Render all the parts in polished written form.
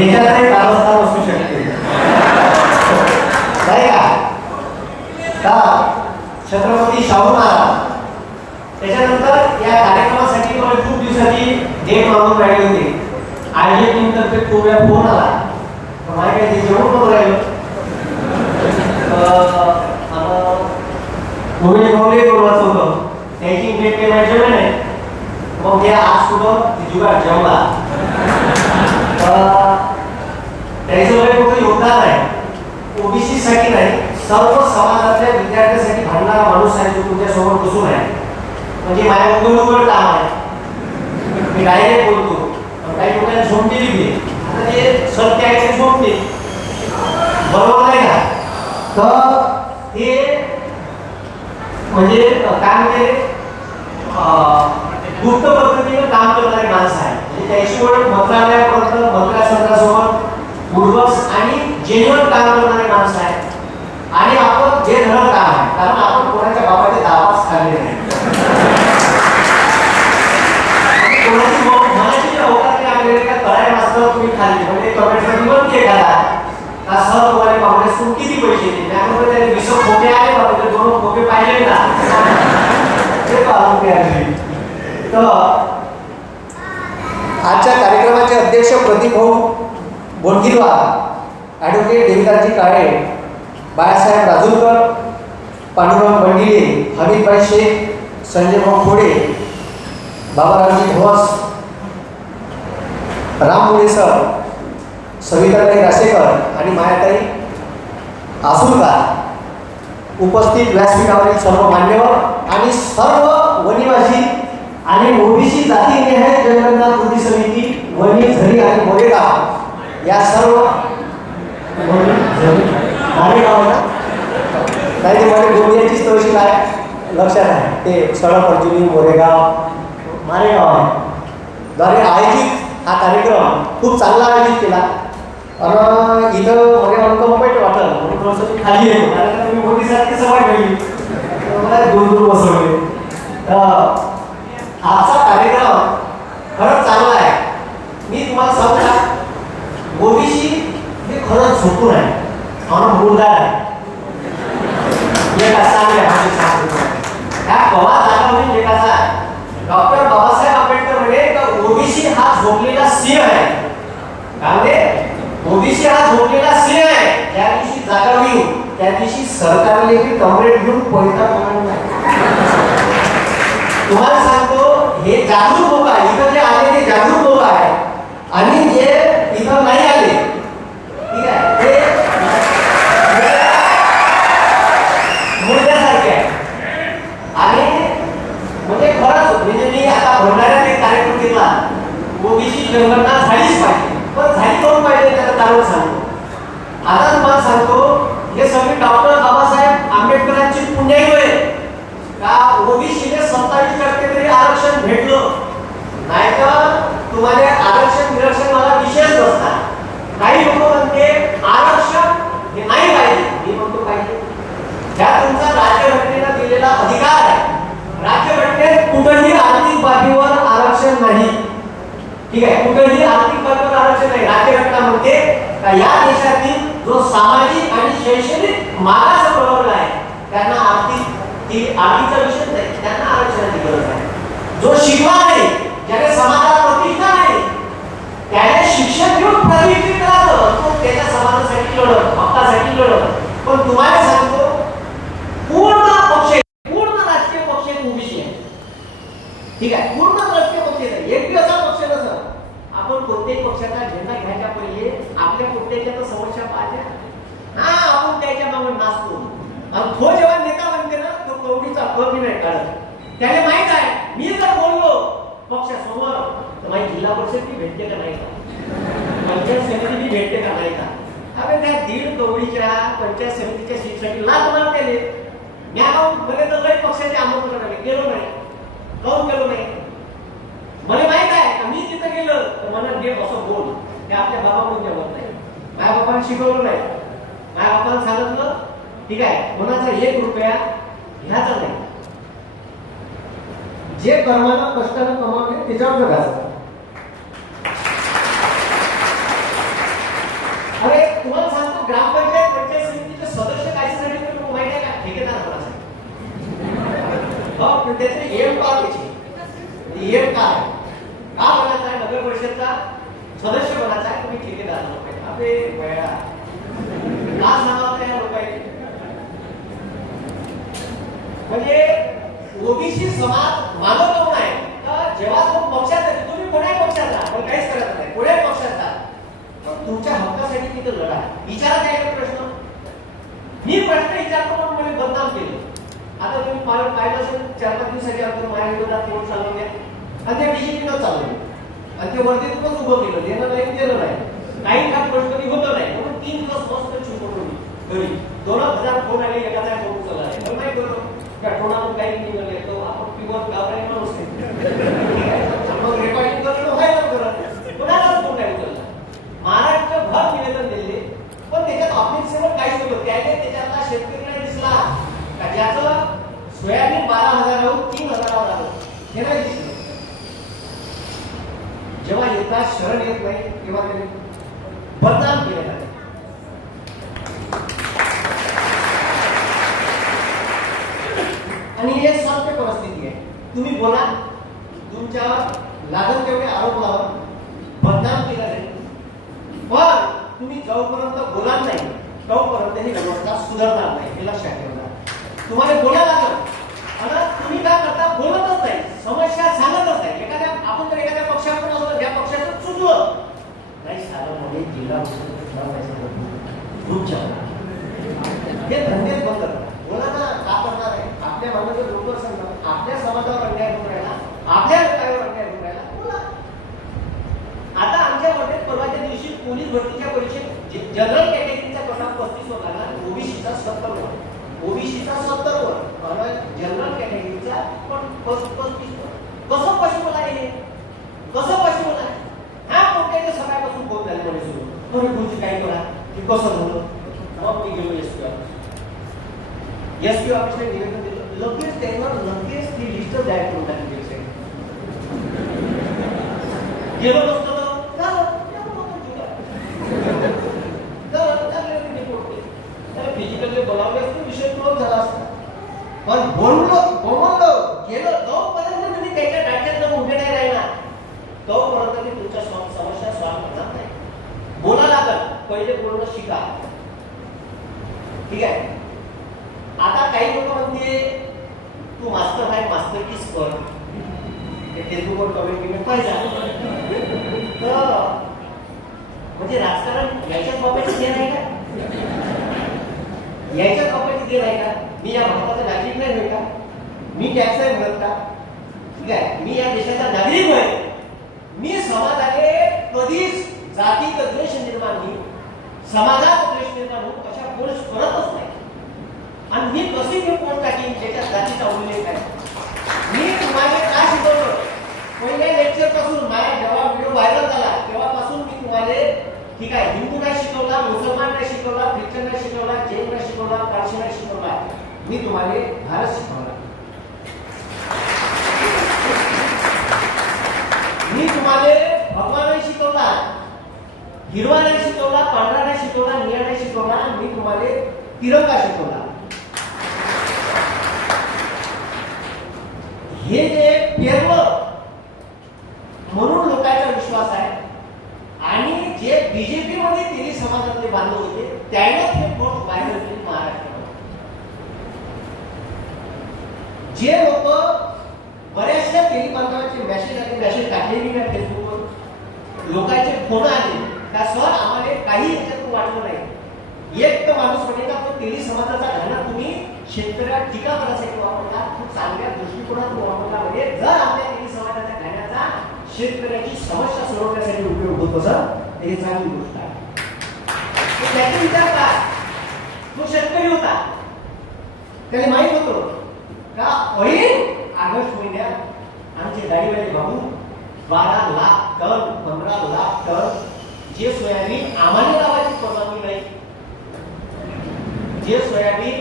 याच्यातही कारस्थान असू शकते नाही का? छत्रपती शाहू महाराज त्याच्यानंतर या कार्यक्रमासाठी मला खूप दिवसाची डेट मागून राहिली होती. आयोजक टीमतर्फे खूप वेळा फोन आला तर मला काही ते जेवण करून राहिलो. गोविंद भाऊले बोलवायचं होतं त्याची डेट पेमेंट जेवण आहे. मग ते आज सुद्धा जुगाड जेवला त्याचं फक्त योगदान आहे. ओबीसी साठी नाही सर्व समाजातल्या विद्यार्थ्यांसाठी भांडणारा माणूस आहे जो तुमच्या समोर बसून आहे. म्हणजे माझ्या उघड काम आहे. मी डायरेक्ट बोलतो काही लोकांना झोप दिली मी आता ते सत्य आहे ते झोप दे बरोबर नाही का? तर हे म्हणजे काय म्हणते गुप्त पद्धतीने काम करणारे माणसं आहे. म्हणजे त्याशिवाय मंत्रालयापर्यंत मंत्र्यासंघासोबत उर्वस आणि जेन्युइन काम करणारे माणसं आहे. आणि आपण जे धरण काम आहे कारण आपण कोणाच्या बापाचे दावाच खाल्ले नाही. कोणाची मनाची अवकाश आपल्याला काय करायला असतं तुम्ही खाल्ली म्हणजे कमेंटमध्ये पण ते करा का सर तुम्हाला काँग्रेसकडून किती पैसे दिले त्यामुळे त्याने 20 खोके आले बाबा 2 खोके पाहिजे ना ते पाहून घ्यायचे. तर आजच्या कार्यक्रमाचे अध्यक्ष प्रदीप भाऊ बोलगिरवार, ॲडव्होकेट देवदासजी काळे, बाळासाहेब राजूरकर, पांडुरंग बंडिले, हमीदभाई शेख, संजय भाऊ खोडे, बाबारावजी धोस, राम मुळे सर, सविताताई रासेकर आणि मायाताई आसुरकर, उपस्थित व्यासपीठावरील सर्व मान्यवर आणि सर्व वनिवासी आणि ओबीसी जातीनिहाय जनगणना कृती समिती वनी झरी आणि मोरेगाव या सर्व मारेगाव नाही ते मला गोंदियाचीच तहसील आहे लक्षात आहे ते सडक अर्जुनी मोरेगाव मारेगाव आहे द्वारे आयोजित हा कार्यक्रम खूप चांगला आयोजित केला. आणि इथं मला अनकम्फर्ट वाटलं म्हणून थोडंसं मी खाली येतो कारण तुम्ही मोदीसारखी सवय ठेवली मला दूर बसवले. आजचा कार्यक्रम खरंच चांगला आहे. मी तुम्हाला सांगू ओबीसी हे खरंच झोपून आहे आणि मुलगा आहे एक चांगल्या भाषेत सांगतो ह्या कवा जागा म्हणजे एक असा डॉक्टर बाबासाहेब आंबेडकर म्हणे का ओबीसी हा झोपलेला सिंह आहे. काय म्हणजे ओबीसी हा झोपलेला सिंह आहे. ज्या दिवशी जागा होईल त्या दिवशी सरकारने ही कमरेट घेऊन पैसा होणार नाही. तुम्हाला सांगतो हे जागरूक लोक आहे इथं जे आले ते जागरूक लोक आहे आणि जे इथं नाही आले ठीक आहे ते मुर्द्यासारखे आहे. आणि म्हणजे खरंच म्हणजे मी आता होणाऱ्या एक कार्यक्रम केला ओबीसी जनगणना झालीच पाहिजे पण झाली कोण पाहिजे त्याचं कारण सांगतो. आता तुम्हाला सांगतो हे सगळे डॉक्टर बाबासाहेब आंबेडकरांची पुण्याई आहे का ओबीसीने 27% तरी आरक्षण भेटलं नाही तर तुम्हाला आरक्षण मला विशेष नसतात. काही लोक म्हणते आरक्षण हे नाही पाहिजे मी म्हणतो पाहिजे. ह्या तुमचा राज्यघटनेनं दिलेला अधिकार आहे. राज्यघटनेत कुठेही आर्थिक बाबीवर आरक्षण नाही ठीक आहे कुठेही आर्थिक बाबीवर आरक्षण नाही. राज्यघटना म्हणते का या देशातील जो सामाजिक आणि शैक्षणिक मागास प्रवर्ग आहे त्यांना आर्थिकचा विषय नाही त्यांना आरक्षणाची गरज आहे. जो शिकला नाही ज्याने समाजात प्रतिष्ठा नाही त्याने शिक्षण घेऊन प्रतिष्ठित करावं तो त्याच्या समाजासाठी लढत हक्कासाठी लढत. पण तुम्हाला सांगतो पूर्ण राजकीय पक्ष ओबीसी आहे ठीक आहे पूर्ण राजकीय पक्ष एक बी असा पक्ष नसतं. आपण कोणत्याही पक्षाचा झेंडा घ्यायच्या पहिले आपल्या कोणत्याच्या तर समस्या पाहिजे हा आपण त्याच्या मागे नाचतो आणि तो जेव्हा नेता बनते ना तो कवडीचा कमी नाही काढत. त्याला माहित आहे मी जर बोललो पक्षासमोर तर माझी जिल्हा परिषद ती भेटते का नाही का पंचायत समिती भेटते का नाही का. अरे त्या 1.5 कवडीच्या पंचायत समितीच्या सीटसाठी लाख मार केले मी मला तर काही पक्षाचे आमंत्रण आले गेलो नाही काऊन गेलो नाही. मला माहित आहे का मी तिथं गेलं तर मला घे असं बोल ते आपल्या बाबाकडून जमत नाही. माझ्या बापाने शिकवलं नाही. माझ्या बापाने सांगितलं ठीक आहे कोणाचा 1 रुपया घ्यायचा नाही. जे कर्मानं कष्टानं कमावले त्याच्यावर जगायचं. त्याचे एम पाहायचे एम काय का बनायचा आहे नगर परिषदचा सदस्य बनायचा आहे तुम्ही ठेकेदार लोक अबे वेळा का सांगावं या लोकांनी म्हणजे ओबीसी समाज मानव कोण आहे तर जेव्हा तो पक्षात आहे तुम्ही कोणत्याही पक्षाचा पण काहीच करत नाही कोणत्याही पक्षाचा तुमच्या हक्कासाठी तिथे लढा विचारा काय प्रश्न मी प्रश्न विचारतो पण मला बदनाम केलं आता तुम्ही पाहिलं असेल 4-5 दिवसाच्या अगोदर माझ्या विरोधात कोण चालवले आणि त्या बीजेपीनं चालवले आणि ते वरतीतूनच उभं केलं देणं नाही देणं नाही काही का प्रश्न कधी होतं नाही म्हणून 3 दिवस मस्त चूप होतो मी घरी 2000 फोन आले एखादा फोन चालला आहे पण नाही करतो त्या फोनातून काही निघाले तो आपण पिवत गावराई माणूस आहे मग रेकॉर्डिंग करणं व्हायला करत कोणालाच फोन नाही उचलला महाराष्ट्र भर निवेदन दिले पण त्याच्यात ऑफिसवर काहीच नव्हतं त्याच्यातला शेतकरी नाही दिसला का ज्याचं सोयाबीन 12,000 राहून 3,000 झालं हे नाही दिसलं जेव्हा येतात शरण येत नाही तेव्हा त्यांनी बदनाम केलेला आहे आणि हे सत्य परिस्थिती आहे तुम्ही बोला तुमच्यावर लागत तेवढे आरोप लावा बदनाम केला जाईल पण तुम्ही जोपर्यंत बोलाल नाही तोपर्यंत ही व्यवस्था सुधारणार नाही हे लक्षात ठेवा तुम्हाला बोलायला लागलं आणि तुम्ही काय करता बोलतच नाही समस्या सांगतच नाही एखाद्या आपण जर एखाद्या पक्षाकडून असलो त्या पक्षाचं चुकलं नाही साधं मध्ये जिल्हा ग्रुपच्या हे धंदे बंद करा बोला ना का करणार आहे आपल्या मानवाचे लोक सांगतात आपल्या समाजावर अन्याय होऊन राहिला आपल्या लोकांवर अन्याय होऊन राहिला बोला आता आमच्या मध्ये परवाच्या दिवशी पोलीस भरतीच्या परीक्षेत जनरल कॅटेगरीचा क्रमांक 35 होता ना ओबीसीचा 70 वर ओबीसीचा 70 वर आणि जनरल कॅटेगरीचा पण 35 वर कसं पॉसिबल आहे कसं पॉसिबल आहे हा कोणत्याच्या सकाळपासून फोन झाले म्हणजे सुरू तुम्ही तुमची काय करा की कसं झालं मग मी गेलो एसपी ऑफिसला निवेदन दिलं लगेच त्यांना लगेच ती लिस्ट जाहीर करून टाकली गेलो नसतो फिजिकली बोलावले असते विषय क्लोज झाला असता पण बोललो गेलो जोपर्यंत तुम्ही त्याच्या डाक्यात जर उभे नाही राहिला तोपर्यंत मी तुमच्या समस्या सॉल्व्ह करणार नाही बोला लागल पहिले बोलणं शिका ठीक आहे आता काही लोक म्हणते तू मास्टर आहे मास्टर कीच कर ते फेसबुकवर कमेंट केलं पाहिजे तर म्हणजे राजकारण याच्याच बाबतीत हे नाही का याच्याच बाबतीत हे नाही का मी या भारताचा नागरिक नाही होय का मी टॅक्स आहे म्हणत का ठीक आहे मी या देशाचा नागरिक होय मी समाजाने कधीच जातीत द्वेष निर्माण होईल समाजात द्वेष निर्माण होऊन अशा पोस्ट करतच नाही आणि मी कशी मी पोस्ट टाकीन ज्याच्या जातीचा उल्लेख आहे मी तुम्हाला काय शिकवलं पहिल्या लेक्चर पासून माझा जेव्हा व्हिडिओ व्हायरल झाला तेव्हापासून मी तुम्हाला ठीक आहे हिंदू नाही शिकवला मुसलमान नाही शिकवला ख्रिश्चन नाही शिकवला जैन नाही शिकवला पारशी नाही शिकवला मी तुम्हाला भारत शिकवला मी तुम्हाला भगवा नाही शिकवला हिरवा नाही शिकवला पांढरा नाही शिकवला निळा नाही शिकवला मी तुम्हाला तिरंगा शिकवला हे जे पेरलं म्हणून लोकांचा विश्वास आहे आणि जे बीजेपी मध्ये तिन्ही समाजातले बांधव होते त्यांना ते वोट व्हायरल केले महाराष्ट्रात जे लोक बऱ्याचशा टेलिबांधवांचे मेसेज टाकले मी फेसबुकवर लोकांचे फोन आले का सर आम्हाला काही याच्यातून वाटलं नाही एक तर माणूस म्हणे का तो तेली समाजाचा घाणा तुम्ही शेतकऱ्या टीका करायसाठी वापरला खूप चांगल्या दृष्टिकोनातून वापरला म्हणजे जर आपल्या तेली समाजाच्या घाण्याचा शेतकऱ्याची समस्या सोडवण्यासाठी उपयोग होत असत ही चांगली गोष्ट आहे त्याचा विचार का तो शेतकरी होता त्याला माहित होतो का होईल ऑगस्ट महिन्यात आमचे गाडीवाले भाऊ 12 लाख टन 15 लाख टन जे सोयाबीन आम्हाला लावायची परवानगी नाही जे सोयाबीन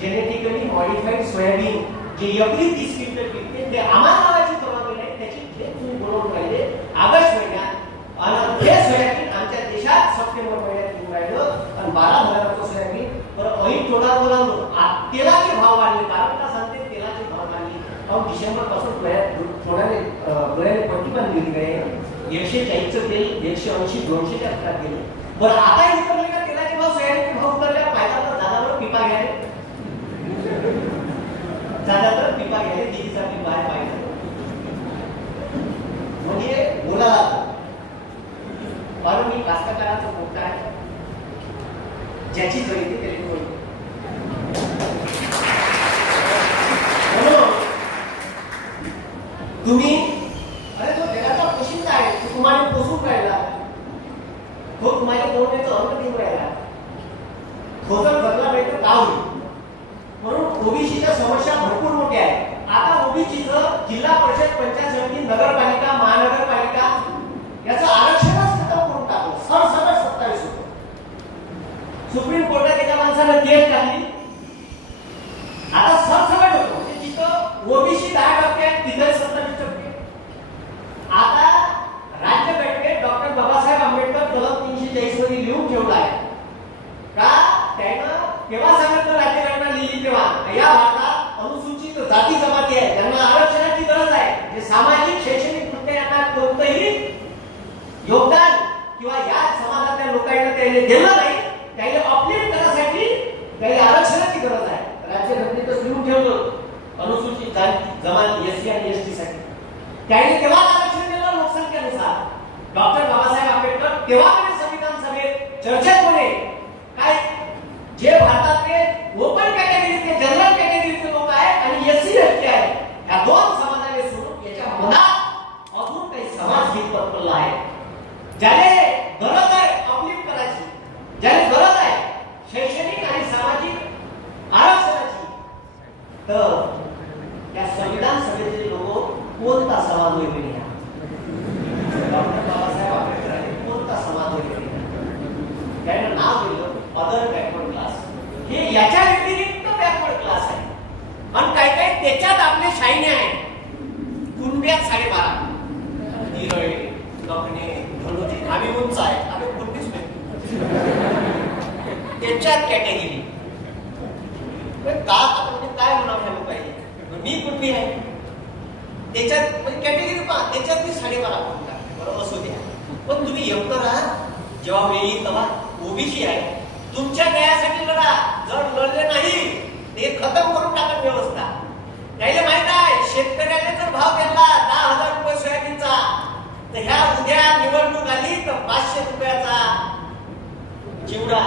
जेनेटिकली मॉडिफाईड सोयाबीन जे एकरी 30 क्विंटल पिकते ते आम्हाला लावायची परवानगी नाही त्याची जे तुम्ही बोलवून राहिले ऑगस्ट महिन्यात आणि हे सोयाबीन आमच्या देशात सप्टेंबर महिन्यात येऊन राहिलं आणि 12,000चं सोयाबीन बरं अही टोला बोलावलं तेलाचे भाव वाढले कारण का सांगते तेलाचे भाव वाढले और डिसेंबर पासून थोड्याने पट्टी बांधली गेली 140चं तेल 180 200च्या घरात गेले. बरं आता उतरले का तेलाचे भाव सोयाबीनचे भाव उतरले पाहिजे दादावर पिपा घ्यायला दादा पिपा घ्यायला दिदीसाठी बाहेर पाहिजे म्हणजे बोलायला कारण मी कास्तकाराचा पोट्टा आहे ज्याची जळीते त्याची बोलते तुम्ही अरे तो जगाचा पोशिंदा आहे तो तुम्हाला पोसून राहिला तो तुम्हाला पोहण्याचं अंत देऊन राहिला तो जर बदला नाही तर का होईल म्हणून ओबीसीच्या समस्या भरपूर मोठ्या आहेत. आता ओबीसीचं जिल्हा परिषद पंचायत समिती नगरपालिका महानगरपालिका याचं आरक्षणच खतम करून टाकलं सरसकट 27 होतं. सुप्रीम कोर्टात एका माणसानं केस टाकली आता सरसकट होतो म्हणजे जिथं ओबीसी 10% आहे तिथे 27%. आता राज्य घटनेत डॉक्टर बाबासाहेब आंबेडकर कलम 340 मध्ये लिहून ठेवला आहे का त्यानं केव्हा सांगितलं राज्यघटना लिहिली तेव्हा या भारतात अनुसूचित जाती जमाती आहे त्यांना आरक्षणाची गरज आहे जे सामाजिक शैक्षणिक दृष्ट्या यांना कोणतंही योगदान किंवा या समाजातल्या लोकांना त्याने दिलं नाही त्याला अपडेट करण्यासाठी त्याला आरक्षणाची गरज आहे. राज्यघटनेतच लिहून ठेवलं अनुसूचित जमाती एससी आणि एसटी साठी त्याने तेव्हा आरक्षण दिलं लोकसंख्येनुसार. डॉक्टर बाबासाहेब आंबेडकर तेव्हा संविधान सभेत चर्चेत होते काय जे भारतातले ओपन कॅटेगरीचे जनरल कॅटेगरीचे लोक आहेत आणि एससी एसटी आहेत या दोन समाजाने सोडून याच्या मनात अजून काही समाज गीत पटकवलं आहे ज्याने गरज आहे अपलिफ्ट करायची ज्याने गरज आहे शैक्षणिक आणि सामाजिक आरक्षणाची तर या संविधान सभेचे लोक कोणता समाज वेगळे डॉक्टर बाबासाहेब आंबेडकरांनी कोणता समाज वेगळे त्यानं नाव दिलं अदर बॅकवर्ड क्लास. हे याच्या व्यतिरिक्त बॅकवर्ड क्लास आहे आणि काही काही त्याच्यात आपले शाईने आहे कुणब्यात 12.5 निरळे लग्ने धनुजी आम्ही उंच आहे आम्ही कुणबीच नाही त्याच्यात कॅटेगरी का म्हणजे काय म्हणावं पाहिजे मी कुणबी आहे त्याच्यात म्हणजे कॅटेगरी पहा त्याच्यात मी 12.5 बरोबर असू द्या पण तुम्ही एकतर राहा जेव्हा मी येईल तेव्हा ओबीसी आहे तुमच्या न्यायासाठी लढा जर लढले नाही ते खतम करून टाकत व्यवस्था. त्याला माहित आहे शेतकऱ्याने जर भाव दिला 10,000 रुपये सोयाबीनचा तर ह्या उद्या निवडणूक आली तर 500 रुपयाचा चिवडा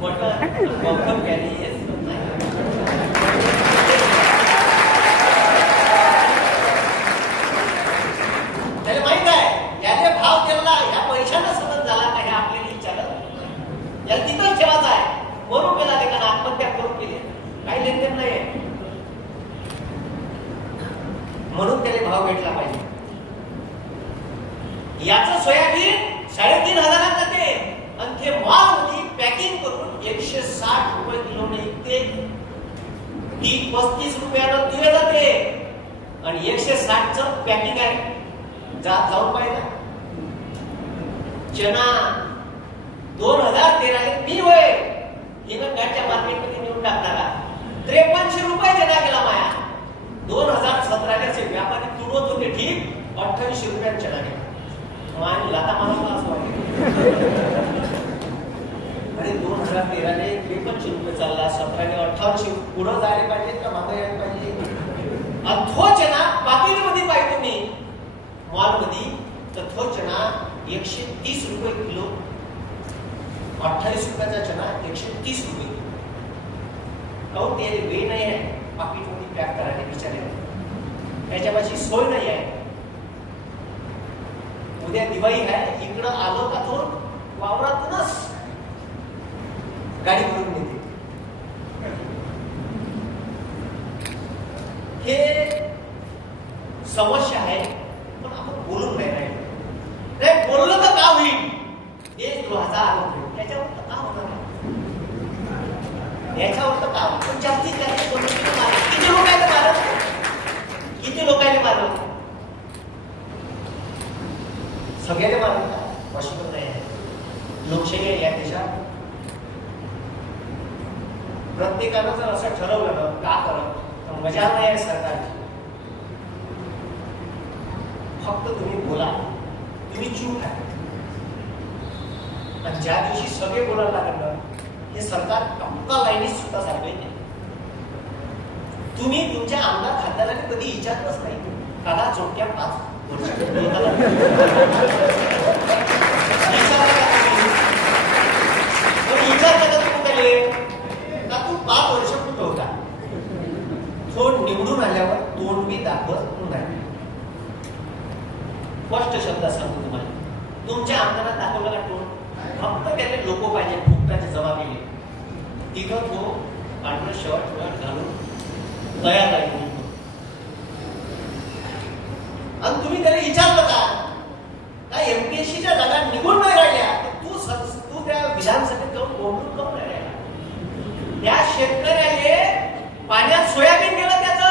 मटण घ्यायला त्याला माहित आहे याने भाव दिला ह्या पैशाने समज झाला का हे आपल्याला विचारत या तिथंच ठेवायचा आहे म्हणून गेला ते कारण आत्महत्या करून गेले काही लेनदेन नाही म्हणून त्याला भाव भेटला पाहिजे. याचं सोयाबीन 3,500 जाते आणि ते मालमध्ये पॅकिंग करून 160 रुपये किलोने विकते. ती 35 रुपयानं तुले जाते आणि 160चं पॅकिंग आहे जाऊन पाहिजे. चना 2013 मी होय हिंगणघाटच्या मार्केटमध्ये नेऊन टाकणारा 5300 रुपये चना गेला माया. 2017 चे व्यापारी तुडवत होते ठीक 2800 रुपयात चना गेला. आणि लाता मला असं वाटतं अरे 2013 ने 5300 रुपये चालला 17 ने 5800 पुढे जायला पाहिजे का मागे यायला पाहिजे. अथो चना पाकिटमध्ये पाहिजे तुम्ही मॉलमध्ये तर तो चना 130 रुपये किलो 28 रुपयाचा चना 130 रुपये किलो. काहून ते वे नाही आहे पाकिटमध्ये पॅक करायला बिचारे त्याच्यापाशी सोय नाही आहे. उद्या दिवाळी आहे इकडं आलो का तो वावरातूनच गाडी करून नेते. हे समस्या आहे पण आपण बोलून नाही राहिलो. बोललो तर का होईल देश 2000 त्याच्यावर तर का होणार याच्यावर तर का पण जास्तीत जास्त किती लोकांना मारत किती लोकांनी मारलं सगळ्याने मारलं वॉशिंग नाही आहे लोकशाही आहे या देशात. प्रत्येकानं जर असं ठरवलं ना का करत तर मजा नाही आहे सरकारची फक्त तुम्ही बोला, तुम्ही चूप आहे. आणि ज्या दिवशी सगळे बोलायला लागलं हे सरकार अक्का लाईनीत सुद्धा सारखे नाही. तुम्ही तुमच्या आमदार खासदारांनी कधी विचारलंच नाही काला चोट्या 5 वर्ष विचार करा का तू 5 वर्ष कुठं होता. तो निवडून आल्यावर तोंड मी दाखवत नाही. स्पष्ट शब्दात सांगतो तुम्हाला, तुमच्या आमदारात दाखवलं का तोंड? फक्त त्याने लोक पाहिजे फुकटाचे जमा केले. तिथं तो पांढरं शर्ट घालून तयार आहे. आणि तुम्ही त्याला विचारलं का एमपीएससीच्या जागा निघून नाही राहिल्या, तू त्या विधानसभेत जाऊन बोलून करून नाही राहिला. त्या शेतकऱ्याने पाण्यात सोयाबीन गेलं त्याचं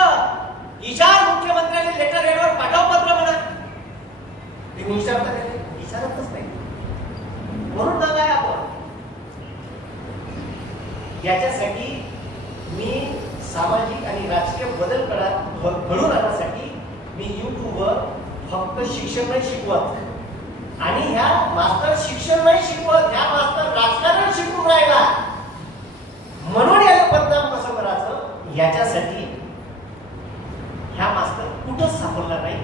विचार मुख्यमंत्र्यांनी लेटर हेडवर पाठव पत्र म्हणा. ते विचारतच नाही. म्हणून सांगाय आपण याच्यासाठी मी सामाजिक आणि राजकीय बदल घडून आणण्यासाठी मी युट्यूबवर फक्त शिक्षण नाही शिकवत आणि ह्या मास्तर शिक्षण नाही शिकवत, ह्या मास्तर राजकारण शिकून राहिला. म्हणून याला बदनाम कसं करायचं याच्यासाठी ह्या मास्तर कुठंच सापडला नाही.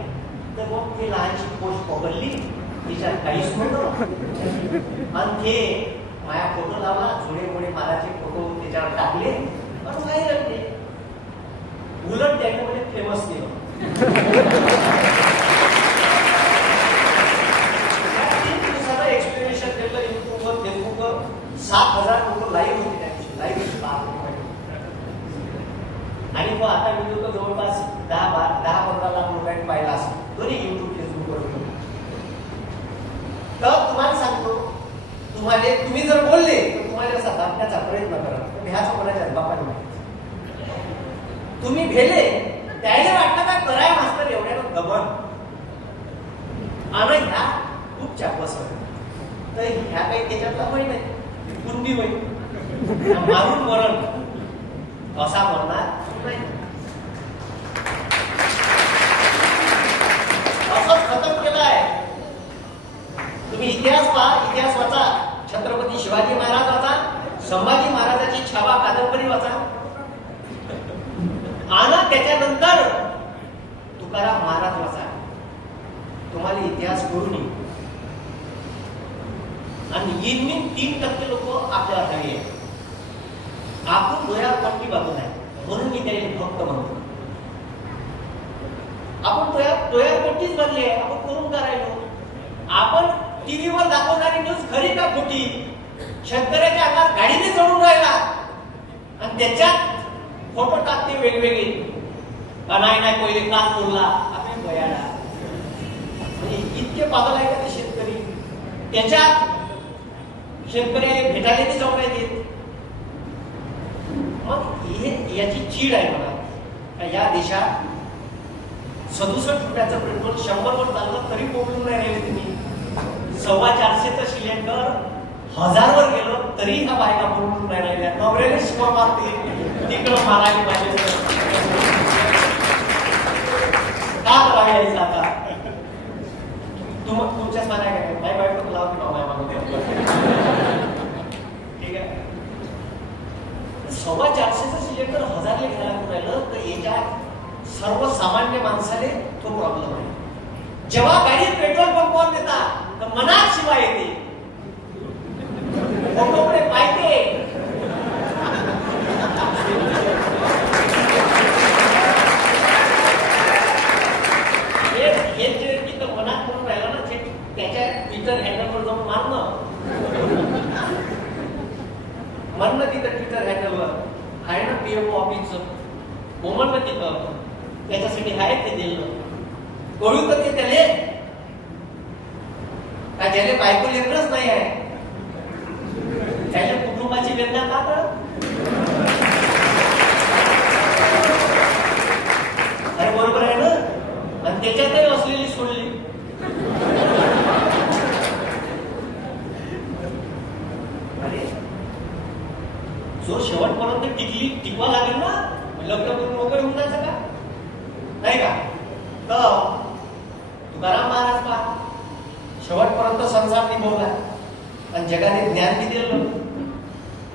तर मग ते लहानशी पोस्ट पकडली, तिच्यात काहीच नव्हतं आणि ते माझ्या फोटो लावला, जुळे महाराजचे फोटो त्याच्यावर टाकले आणि व्हायरल केले. उलट त्याच्यामध्ये फेमस केलं. 3 दिवसाचा एक्सप्लेनेशन केलं युट्यूबवर, फेसबुकवर. 7,000 लोक लाईव्ह होते त्या दिवशी. लाईव्ह आणि मग आता व्हिडिओ तर जवळपास 10-15 लाख लोकांनी पाहिला असेल दोन्ही युट्यूब फेसबुकवर. तर तुम्हाला सांगतो, तुम्ही जर बोलले तर तुम्हाला असा दाबण्याचा प्रयत्न करा. ह्याच कोणाच्या बापाने माहिती. तुम्ही भेले त्याला वाटतं का कराय मास्तर एवढ्यानं दमन आणि ह्या खूप चापस. तर ह्या काही त्याच्यातला वय नाही, कुंडी वय मारून मरण असा म्हणणार नाही. असंच खतम केलं आहे. तुम्ही इतिहास पहा, इतिहास वाचा. छत्रपती शिवाजी महाराज वाचा, संभाजी महाराजाची छावा कादंबरी वाचा आणि त्याच्यानंतर तुकाराम महाराज वाचा. तुम्हाला इतिहास कळून येईल. आणि इनमिन 3% लोक आपल्याला हवी आहे. आपण डोळ्यावर पट्टी बांधून आहे म्हणून मी त्याला फक्त म्हणतो. आपण डोळ्यावर पट्टीच बांधली आहे. आपण करून करायलो. आपण टीव्हीवर दाखवणारी न्यूज खरी का खोटी? शेतकऱ्याच्या अंगात गाडीने चढून राहिला आणि त्याच्यात फोटो टाकते वेगवेगळे. नाही पहिले क्लास बोलला आपण बयाडा. म्हणजे इतके पागल आहे का ते शेतकरी? त्याच्यात शेतकऱ्याला भेटायला ते जाऊन नाही देत. मग याची चीड आहे मला. या देशात 67 रुपयाचं पेट्रोल 100 वर चाललं तरी पोहोचून नाही राहिले तुम्ही. 450चं सिलेंडर 1000 वर गेलं तरी ह्या बायका पोहोचून नाही राहिल्या. नवऱ्याने शिवा मारते तिकडं मारायला पाहिजे. का करावे यायचं आता? तुमच्याच मानाय काय नाही बायको लावून ठीक आहे. 450चं सिलेंडर 1000 घ्यायला राहिलं तर याच्यात सर्वसामान्य माणसाने तो प्रॉब्लेम आहे. जेव्हा गाडी पेट्रोल पंपावर देतात तर मनात शिवा येते, फोटोकडे पाहते. हे जे तिथं मनात म्हणून राहिलं ना त्याच्या ट्विटर हँडलवर जाऊन म्हणणं तिथं ट्विटर हँडलवर आहे ना पीएमओ ऑफिसचं म्हणणं तिथं त्याच्यासाठी आहे ते दिलं. कळू तर ते त्याले का ज्याला बायको लेकरच नाही आहे त्याच्या कुटुंबाची वेदना का कळत? अरे बरोबर आहे ना. आणि त्याच्यातही असलेली सोडली. अरे जो शेवटपर्यंत टिकवा लागेल ना, लग्न करून मोकळे होऊन जायचं का नाही का? तर तुकाराम महाराज पहा, शेवटपर्यंत संसार निभवला आणि जगाने ज्ञान बी दिलं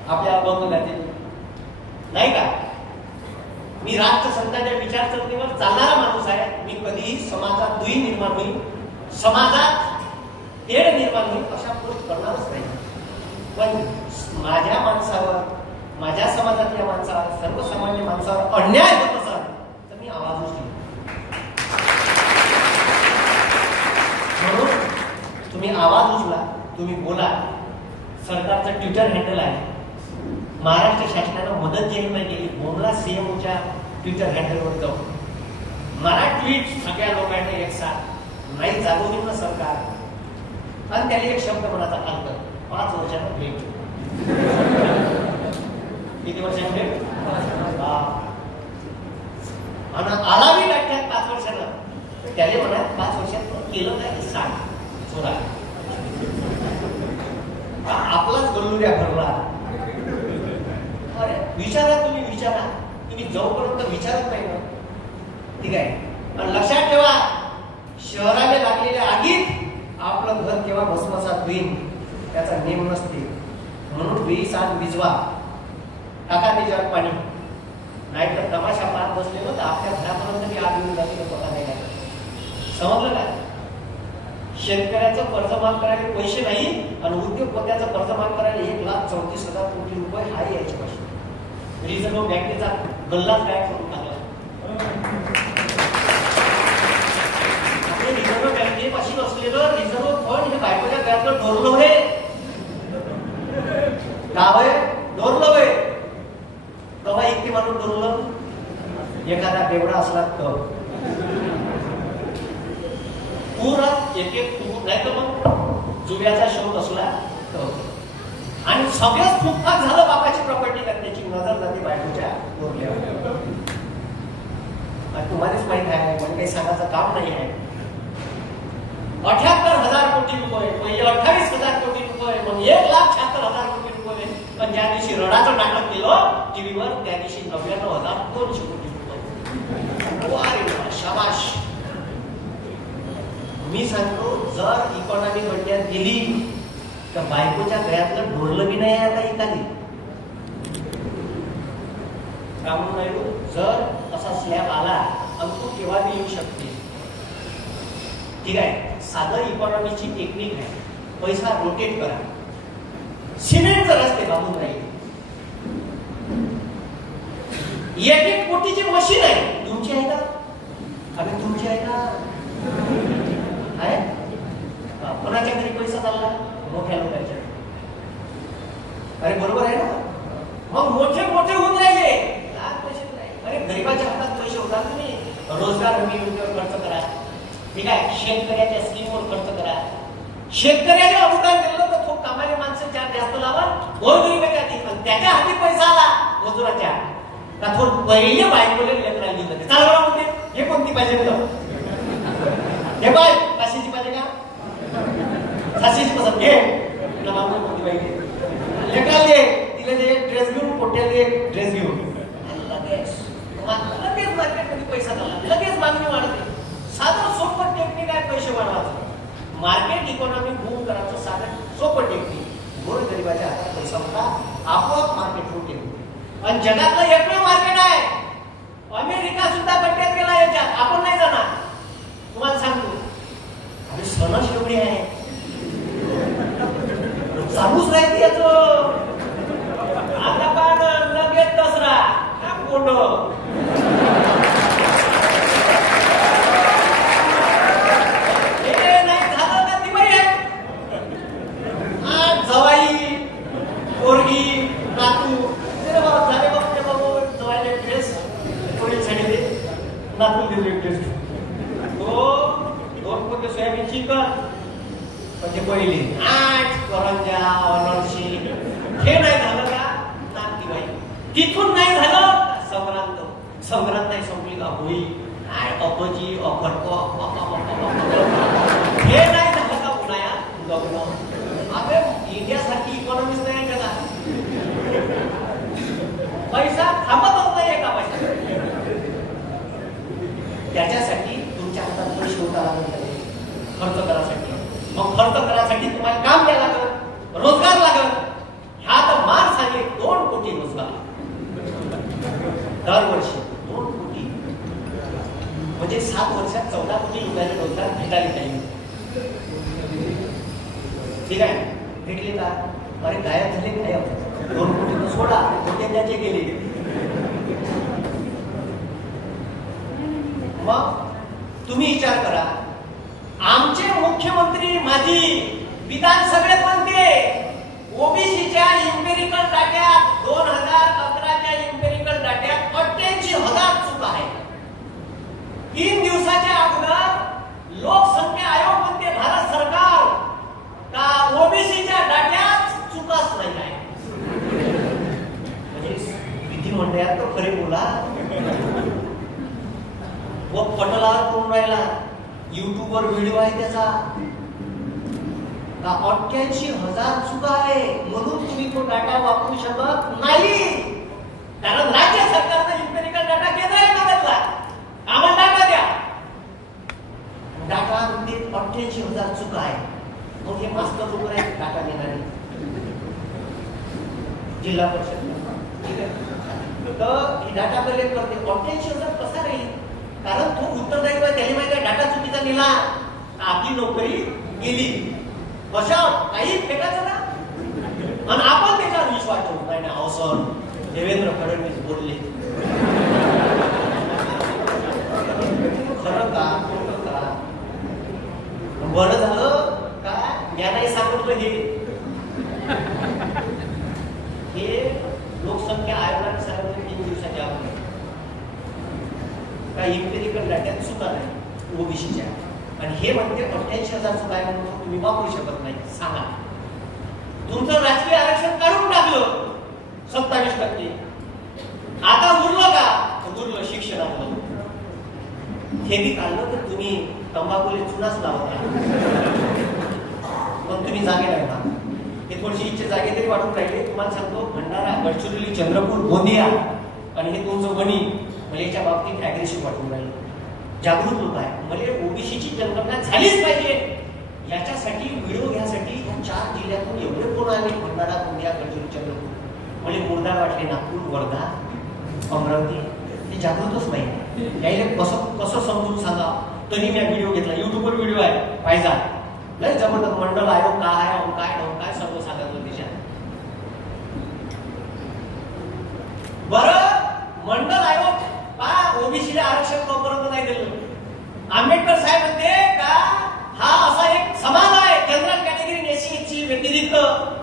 आपल्या अभंगातील, नाही का? मी राष्ट्रसंतांच्या विचारसरणीवर चालणारा माणूस आहे. मी कधीही समाजात दुई निर्माण होईल, समाजात तेढ निर्माण होईल अशा गोष्टी करणारच नाही. पण माझ्या माणसावर, माझ्या समाजातल्या माणसावर, सर्वसामान्य माणसावर अन्याय होत असाल तर मी आवाज उचलेन. म्हणून तुम्ही आवाज उचला, तुम्ही बोला. सरकारचं ट्विटर हँडल आहे, महाराष्ट्र शासनानं मदत जाहीर केली. बोमला सीएमच्या ट्विटर हँडलवर जाऊन मला ट्विट सगळ्या लोकांनी एक साथ नाही जागवली ना सरकार, आणि त्याला एक शब्द मनाचा काल कर 5 वर्षांना भेट. किती वर्षांना भेट? आणि आला मी लक्षात 5 वर्षांना, त्याला म्हणा 5 वर्षात केलं काय सांग चोरा. आपलाच गल्लुऱ्या भरला. अरे विचारा, तुम्ही विचारा. तुम्ही जोपर्यंत विचारत नाही ना, ठीक आहे. आणि लक्षात ठेवा, शहराला लागलेल्या आगीत आपलं घर केव्हा भस्मसात होईल त्याचा नेम नसते. म्हणून 20 आग विजवा, टाका त्याच्यावर पाणी. नाहीतर तमाशा पाहत बसले ना तर आपल्या घरापर्यंत बी आग येऊन जाते, पता नाही काय. समजलं का? शेतकऱ्याचं कर्ज माफ करायला पैसे नाही आणि उद्योगपत्याचं कर्ज माफ करायला 1,34,000 कोटी रुपये आहे याच्या पाशी. रिझर्व्ह बँकेचा गल्लाच काय करून टाकला. रिझर्व्ह बँकेपाशी असलेलं रिझर्व्ह फंड हे बायकोच्या घरातलं डोरलं आहे. गाव आहे डोरलं आहे. तेव्हा इतके माणूस डोरलं, एखादा बेवडा असला तर पुरा एक नाही तर मग जुव्याचा शोध असला तर. आणि सगळंच फुकफाक झालं बापाची प्रॉपर्टी करण्याची, नजर जाते बायकोच्या डोरल्यावर. तुम्हालाच माहित आहे, म्हणजे काही सांगायचं काम नाही आहे. 78,000 कोटी रुपये, पहिले 28,000 कोटी रुपये, मग 1,76,000 कोटी रुपये. पण ज्या दिवशी रडाचं नाटक केलं टीव्हीवर, त्या दिवशी 99,200 कोटी रुपये. शाबाश. मी सांगतो, जर इकॉनॉमी मंड्यात गेली तर बायकोच्या गळ्यातलं ढोरलं बी नाही आता एखादी. नाही, जर असा स्लॅब आला आणि तो केव्हा बी येऊ शकते, ठीक आहे. साधं इकॉनॉमीची टेक्निक आहे, पैसा रोटेट करा. सिमेंटचे रस्ते बांधून राहील. 1-1 कोटीची मशीन आहे, तुमची आहे का? अरे तुमची आहे का? आहे? कोणाच्या घरी पैसा चालला? मोठ्या लोकांच्या. अरे बरोबर आहे ना? मग मोठे मोठे होऊन राहिले, अरे गरीबाच्या हातात पैसे होतात. तुम्ही रोजगार हमी योजनेवर खर्च करा, ठीक आहे. शेतकऱ्याच्या स्कीमवर खर्च करा. शेतकऱ्याने अनुदान दिलं तर तो कामाले माणसं 4 जास्त लावा, त्याच्या हाती पैसा आला मजुराच्या का तो पहिले बायकोले लेकराला दिलं. चाल बरं म्हणते, हे कोणती पाहिजे तुला? हे बाय काशीची पाहिजे का? साशीची पसंत घे. तुला मागून कोणती पाहिजे? लेकराला दे, तिला दे ड्रेस घेऊन, पोट्याला दे ड्रेस घेऊन. लगेच मार्केटमध्ये पैसा झाला, लगेच मागणी वाढते. साधं सोपं टेक्निक आहे पैसे वाढवायचं. मार्केट इकॉनॉमी बूम करायचं साधं सोपं टेक्निक. गोरगरिबाच्या हातात पैसा होता, आपोआप मार्केट होते. आणि जगातलं एकमेव मार्केट आहे. अमेरिका सुद्धा गड्ड्यात गेला याच्यात, आपण नाही जाणार. तुम्हाला सांगतो, अरे सणच एवढी आहे, चालूच राहते याचं. आता पण लगेच दसरा कोंड. हे नाही झालं ना दिवाळी आहे. जवाई, पोरगी, नातू झाले बघ बाबू. जवायला ड्रेस, पोरी दे, नातू दिले ड्रेस. दोन पोते सोयाबीन चिकन, म्हणजे पहिली 8 करंजा, अनरशी. हे नाही झालं का नात दिवाळी. तिथून नाही झालं संक्रांत. संक्रांत नाही संपली का होळी. अपजी अफडक. हे नाही झालं का उन्हाळ्यात लग्न. अबे इंडियासारखी इकॉनॉमीच नाही जगात. पैसा थांबतच नाही एका पैसा. त्याच्यासाठी तुमच्या हातात पैसे होता लागत. खर्च करायसाठी. मग खर्च करायसाठी तुम्हाला काम द्यायला लागत, रोजगार लागत. ह्या तर माणसाने 2 कोटी रोजगार दरवर्षी 2 कोटी म्हणजे 7 वर्षात 14 कोटी रुपयाचे रोजगार भेटायला पाहिजे. ठीक आहे, भेटले का? अरे गायब झाले, गायब. 2 कोटी तर सोडा, कोटी त्याचे गेले. मग तुम्ही विचार करा, आमचे मुख्यमंत्री माजी विधान सगळे कोणते? ओबीसीच्या इम्पेरिकल डाट्यात 2011च्या इम्पेरिकल डाट्यात 88,000 चूक आहे. 3 दिवसाच्या अगोदर लोकसंख्या आयोग म्हणते भारत सरकार का ओबीसीच्या डाट्यात चुकाच नाही आहे. म्हणजे विधिमंडळात तो खरे बोला व पटला करून राहिला. युट्यूबवर व्हिडिओ आहे त्याचा. 88,000 चुका आहे म्हणून तुम्ही तो डाटा वापरू शकत नाही. कारण राज्य सरकारनं इम्पेरिकल डाटा केंद्राने मागितला, आम्हाला डाटा द्या. डाटा मध्ये 88,000 चुका आहे. मग हे मास्टर लोक आहेत डाटा देणारे जिल्हा परिषद. ठीक आहे, तर हे डाटा कलेक्ट करते. 88,000 कसा राहील? कारण तो उत्तरदायित्व त्याने माहिती डाटा चुकीचा नेला, आपली नोकरी गेली. कशा काही फेकायचं ना, आणि आपण त्याच्यावर विश्वास ठेवू नाही ना. अहो सर, देवेंद्र फडणवीस बोलले, खरं का खोटं का? बरं झालं का यालाही सांगितलं. हे लोकसंख्या आयोगाने सांगितलं 3 दिवसाच्या अगोदर का इम्पेरिकल डाट्यात चुका नाही ओबीसीच्या. आणि हे म्हणते 88,000 चुका आहे म्हणून तुम्ही वापरू शकत नाही. सांगा, तुमचं राजकीय आरक्षण काढून टाकलं 27%. आता उरलं का? उरलं शिक्षणातलं. हे बी काढलं तर तुम्ही तंबाखूला चुनाच लावता. पण तुम्ही जागे नाही ना. हे थोडीशी इच्छा जागे तरी वाटून राहिले. तुम्हाला सांगतो, भंडारा, गडचिरोली, चंद्रपूर, गोंदिया आणि हे तुमचं वणी मला याच्या बाबतीत ऍग्रेसिव्ह वाटून राहिले. जागृत लोक आहे. म्हणजे ओबीसीची जनगणना झालीच पाहिजे. याच्यासाठी व्हिडिओ घ्यासाठी या 4 जिल्ह्यातून एवढे कोण आले? भंडारा, गोंदिया, गडचिरोली, चंद्रपूर. म्हणजे मुर्दार वाटले नागपूर, वर्धा, अमरावती. हे जागृतच नाही. यायला कसं समजून सांगा. तरी मी व्हिडिओ घेतला, युट्यूबवर व्हिडिओ आहे, पाहिजा. लय जबरदस्त. मंडल आयोग काय आहे, काय सर्व सांगायचं त्याच्यात. बरं, मंडल आयोग ओबीसीला आरक्षण तोपर्यंत नाही दिलं. आंबेडकर साहेब म्हणते का हा असा एक समाज आहे जनरल कॅटेगरी एससीची व्यतिरिक्त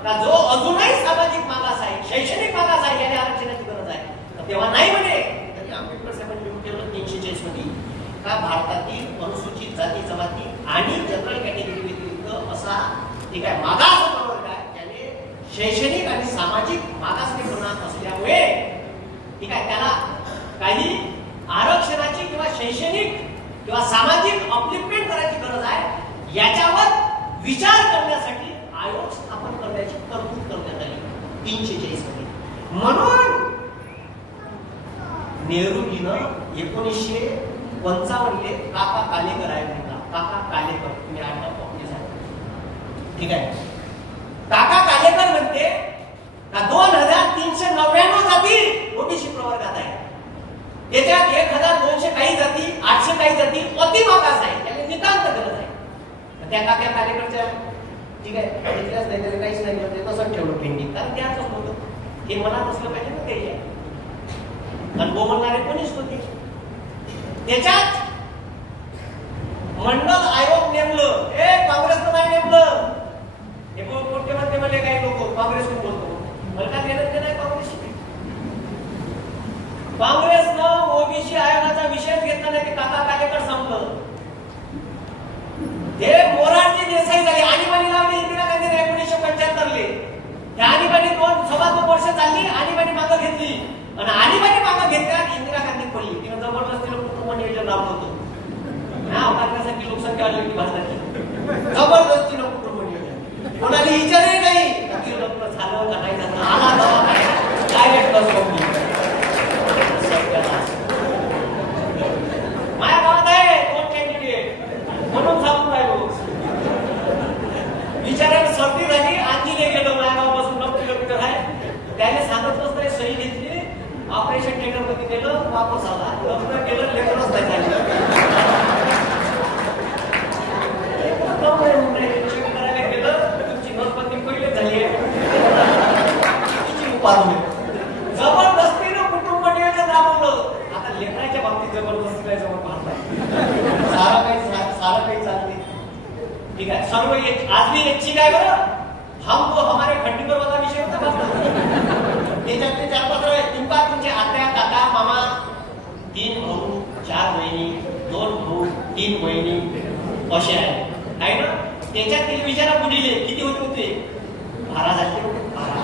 का जो अजूनही सामाजिक मागास आहे, शैक्षणिक मागास आहे, याने आरक्षणाची गरज आहे. तेव्हा नाही म्हणे. तरी आंबेडकर साहेबांनी लिहून ठेवलं 346 मध्ये का भारतातील अनुसूचित जाती जमाती आणि जनरल कॅटेगरी व्यतिरिक्त असा ठीक आहे मागास वर्ग आहे त्याने शैक्षणिक आणि सामाजिक मागासलेपणा असल्यामुळे ठीक आहे त्याला काही आरक्षणाची किंवा शैक्षणिक किंवा सामाजिक अपलिफ्टमेंट करायची गरज आहे. याच्यावर विचार करण्यासाठी आयोग स्थापन करण्याची तरतूद करण्यात आली 346 मध्ये. म्हणून नेहरूजीनं 1955 काका कालेकर आहे म्हणता. काका कालेकर तुम्ही आठवण ठीक आहे. काका कालेकर म्हणते का 2399 जाती ओबीसी प्रवर्गात आहे. त्याच्यात 1200 काही जाती, 800 काही जाती अति मागास आहे. त्याला नितांत गरज आहे. त्या काका कालेकरच्या ठीक आहे इतिहास नाही त्याला काहीच नाही करते तसंच ठेवलं पेंडिंग. कारण त्याच होतं हे मनात असलं पाहिजे ना ते. अनुभव म्हणणारे कोणीच होते. त्याच्यात मंडल आयोग नेमलं. काँग्रेसनं नाही नेमलं. हे कोणते म्हणते म्हणजे काही लोक काँग्रेसकडून बोलतो. मला काय देणं नाही काँग्रेसशी. काँग्रेसनं ओबीसी आयोगाचा विषयच घेतला नाही. ते काका कालेकर सांगतं. हे मोरारजी देसाई झाले. आणीबाणी लावली इंदिरा गांधीने 1975 त्या आणीबाणी 2 वर्ष चालली. आणीबाणी मागं घेतली आणि आणीबाणी मागं घेतल्यात इंदिरा गांधी पडली. तिने जबरदस्तीनं कुटुंब नियोजन राबवलं होतं. करण्यासाठी लोकसंख्या आली होती भारताची. जबरदस्तीनं कुटुंब नियोजन. कोणाला विचारही नाही लग्न झालं का नाही झालं. आला डायरेक्ट माझ्या गावात आहे 2 कॅन्डिडेट म्हणून सांगून राहिलो. ठीक आहे, सर्व आज भी ऐच्छिक आहे बरं. हम तो हमारे खंडीकरवाचा विषय होता त्याच्यात ते 4-5 आहे. तुमका तुमचे आत्या काका मामा 3 भाऊ 4 बहिणी 2 भाऊ 3 बहिणी असे आहे ना. त्याच्यात ते विचारा बुडीले किती होते 12 झाले होते 12.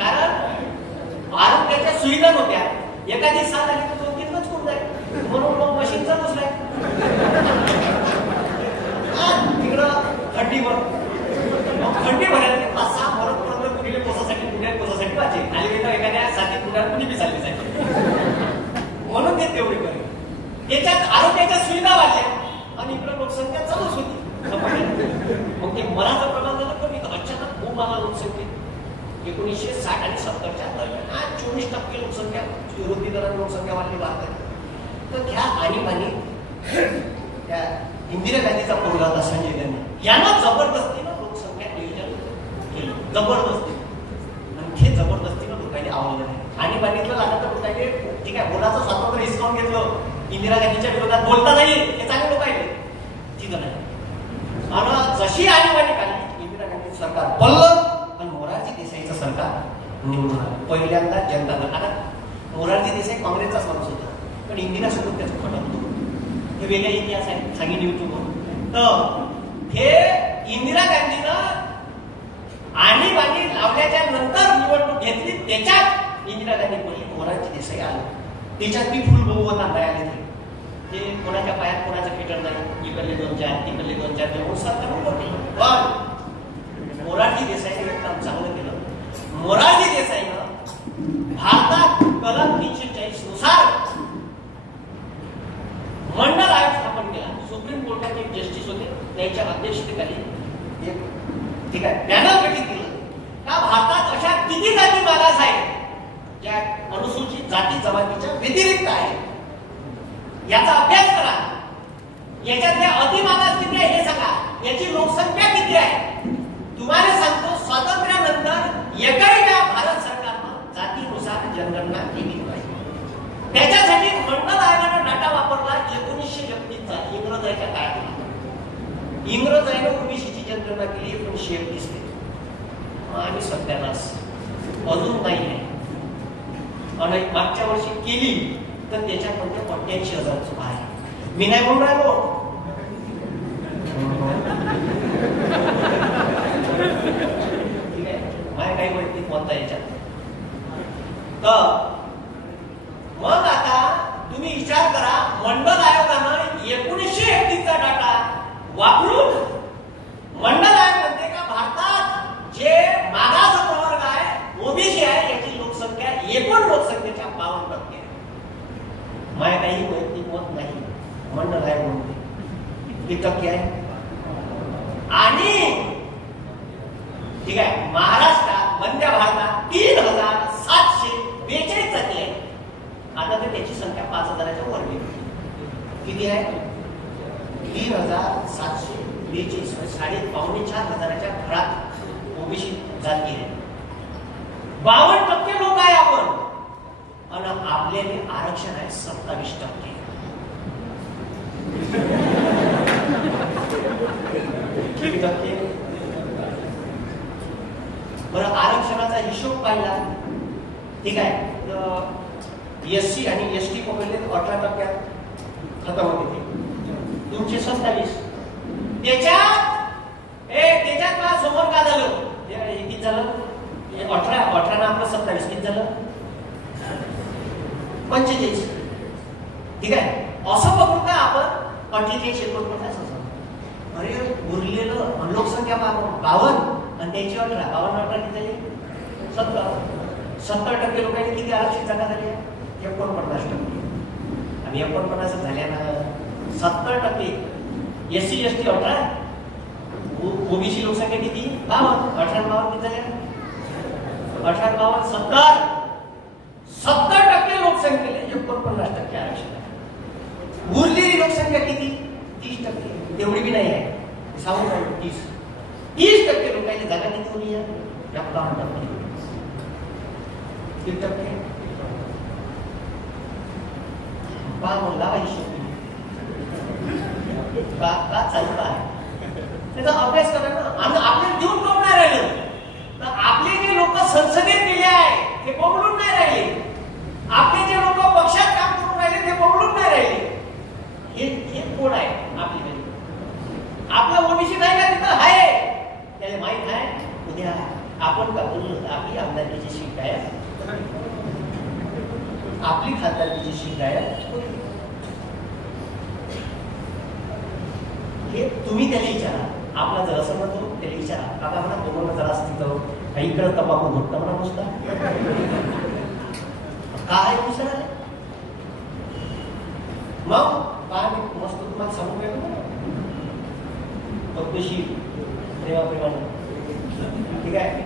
कारण आरोग्याच्या सुविधा नव्हत्या. एखादी साथ आली तर 2-3 होऊन जाईल म्हणून मग मशीनचा बसलाय तिकडं खड्डीवर. खड्डी भरायला 5-6 परत पुढील पोसासाठी पुण्यात पोसासाठी वाचे आले एखाद्या साथी पुण्यात कुणी बी चालली जाईल म्हणून ते तेवढे करेल. त्याच्यात आरोग्याच्या सुविधा वाढल्या आणि इकडे लोकसंख्या चालूच होती. मग ते मराठा प्रमाण झालं पण अचानक खूप आला लोकसंख्येत 1960 आणि 70च्या दरम्यान आज 24% लोकसंख्या विरोधी दराने लोकसंख्या वाढली भारतात. तर ह्या आणीबाणी त्या इंदिरा गांधीचा पोरगा होता संजय गांधी यांना जबरदस्तीनं लोकसंख्या नियोजन केलं जबरदस्ती. आणि हे जबरदस्तीनं लोकांनी आवडलं नाही. आणीबाणीतलं लागलं तर लोकांनी ठीक आहे बोलाचं स्वातंत्र्य हिसकावून घेतलं. इंदिरा गांधीच्या विरोधात बोलता नाही हे चांगले लोक आहेत तिथं नाही. आणि जशी आणीबाणी काढली इंदिरा गांधी सरकार पडलं पण मोरारजी देसाईचं सरकार निवडून आलं पहिल्यांदा जनता दल. आता मोरारजी देसाई काँग्रेसचाच माणूस होता पण इंदिरा सोबत त्याचं खटक होतं. हे वेगळा इतिहास आहे सांगेन युट्यूबवर. तर हे इंदिरा गांधीनं आणीबाणी लावल्याच्या नंतर निवडणूक घेतली. त्याच्यात इंदिरा गांधी बोलली मोरारजी देसाई आलं. त्याच्यात मी फुल बहुमत आणता आले ते कोणाच्या पायात कोणाचं फिटर नाही. इकडले 2-4 तिकडले 2-4 जेवढं सरकार उभं पण मोरारजी देसाईने एक काम चांगलं केलं. मोरारजी देसाईनं भारतात कलम 340 नुसार मंडल आयोग स्थापन केला. सुप्रीम कोर्टाचे एक जस्टिस होते त्यांच्या अध्यक्षतेखाली एक ठीक आहे पॅनल गठीत केलं का भारतात अशा किती जाती मागास आहेत ज्या अनुसूचित जाती जमातीच्या व्यतिरिक्त आहे याचा अभ्यास करा. याच्यातल्या अतिमागास किती आहे हे सांगा. याची लोकसंख्या किती आहे. तुम्हाला सांगतो स्वातंत्र्यानंतर एकही वेळा भारत सरकारनं जातीनुसार जनगणना केली पाहिजे. त्याच्यासाठी मंडल आयोगाने डाटा वापरला 1931चा इंग्रजांच्या काळात. इंग्रजांनी ओबीसीची जनगणना केली 1931 मध्ये. आणि सत्यानाश अजून नाही आहे. आणि मागच्या वर्षी केली तर त्याच्यामध्ये 88,000 चुका आहे. मी नाही म्हणून राहिलो ठीक आहे माझ्या काही वैयक्तिक मत आहे याच्यात. तर मग आता तुम्ही विचार करा मंडल आयोगानं 1931 चा डाटा वापरून मंडल आयोग म्हणते का भारतात जे मागास प्रवर्ग आहे ओबीसी आहे याची लोकसंख्या एकूण लोकसंख्येच्या 52% आहे. माझ्या काही वैयक्तिक मत नाही. मंडल आयोग म्हणते किती टक्के आहे. आणि ठीक आहे महाराष्ट्रात वंद्या भारतात 3,742 जाती आहे. आता तर त्याची संख्या 5,000च्या वर गेली. किती आहे 3,742 3,400च्या घरात ओबीसी जाती आहे. 52% लोक आहे आपण आणि आपल्याने आरक्षण आहे 27%. किती टक्के बरं. आरक्षणाचा हिशोब पाहिला ठीक आहे. एससी आणि एसटी पकडले 18% खतम होते. तुमचे 27 त्याच्यात मला समोर का झालं किती झालं 18 ना आपलं 27 किती झालं 45 ठीक आहे. असं बघू का आपण 48 49 असं. अरे उरलेलं लोकसंख्या 52 आणि त्याची 18 52 किती झाली 70% लोकांनी किती आरक्षित जागा झाली 49% आणि 49 झाल्यानं 70% एससी एसटी 18 ओबीसी लोकसंख्या किती 52 18 52 किती झाल्या 18 52 70% लोकसंख्येला 49% आरक्षण आहे. उरलेली लोकसंख्या किती 30%. तेवढी बी नाही आहे सांगू 30% लोकांनी जागा किती होती 51%. किती टक्के का म्हणला आयुष्य का चालू आहे त्याचा अभ्यास करा ना. आणि आपल्याला देऊन कोण नाही राहिलं. तर आपले जे लोक संसदेत गेले आहे ते बोलून नाही राहिले. आपले जे लोक पक्षात काम करून राहिले ते बोलून नाही राहिले. हे कोण आहे आपली? आपला ओबीसी नाही का तिथं आहे. त्याला माहित आहे उद्या आपण का बोललो आपली आमदारकीची सीट आहे, आपली खासदारकीची सीट आहे. हे तुम्ही त्याला विचारा. आपला जर असं म्हणतो त्याला विचारा काका म्हणा तुम्हाला जरा असतील काही इकडं तंबाखू घोटता म्हणा नुसता काय विचारा. मग काय मस्त तुम्हाला सांगू काय पद्मश्री प्रेमाने ठीक आहे.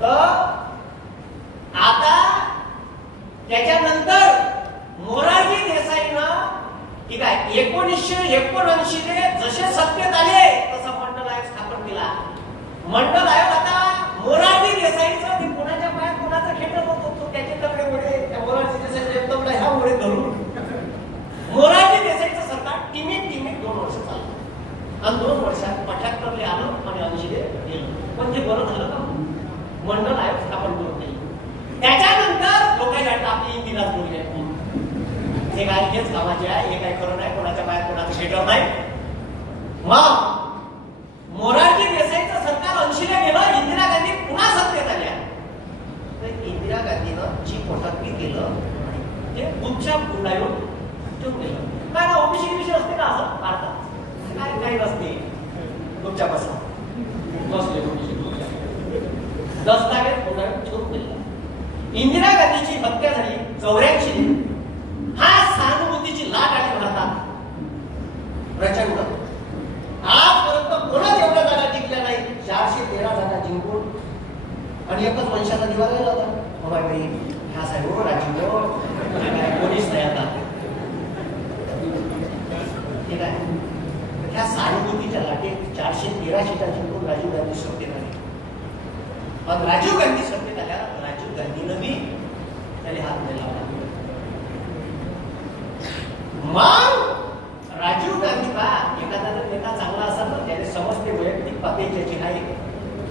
तर आता त्याच्यानंतर मोरारजी देसाईनं ठीक आहे 1979 ते जसे सत्तेत आले तसा मंडल आयोग स्थापन केला. मंडल आयोग आता मोरारजी देसाईचं ते कोणाच्या पायात कोणाचं खेळत होतो त्याचे तगडे ओढे त्या मोरारजी देसाईचे एकदम ह्या ओढे धरून मोरारजी देसाईचं सरकार टिमीत 2 वर्ष चाललं. आणि 2 वर्षात 75 आलं आणि 80 गेलं. पण ते बरं झालं का? मंडल आयोग स्थापन करून केली. त्याच्यानंतर लोकांनी आपली इंदिराज बोलली आहे हे काय हेच कामाचे आहे, हे काय खरं नाही, कोणाच्या बाहेर कोणाचं शेटर नाही. मग मोरारजी देसाईचं सरकार 80 गेलं. इंदिरा गांधी पुन्हा सत्तेत आल्या. तर इंदिरा गांधीनं जी पोटातली केलं ते पुढच्या गुंडाळून ठेवून गेलं. काय ना ओबीसी विषय असते का असं भारतात काय काही नसते. तुमच्या बसा बसले दस्तावेज गुंडाळून ठेवून गेलं. इंदिरा गांधीची हत्या झाली 84. हा सहानुभूतीची लाट आली भारतात प्रचंड. आजपर्यंत कोणाच एवढ्या जागा जिंकल्या नाही. 413 जागा जिंकून आणि एकच वंशाचा दिवा गेला होता. बाई ह्या साहेब राजीव कोणीच नाही आता ठीक आहे. ह्या सहानुभूतीच्या लाटेत 413 सीटा जिंकून राजीव गांधी सत्तेत आले. पण राजीव गांधी सत्तेत आल्या राजीव गांधीनं बी त्याला हात नाही लावला. मग राजीव गांधी का एखादा जर नेता चांगला असेल तर त्याने समजते वैयक्तिक पातळीची आहे.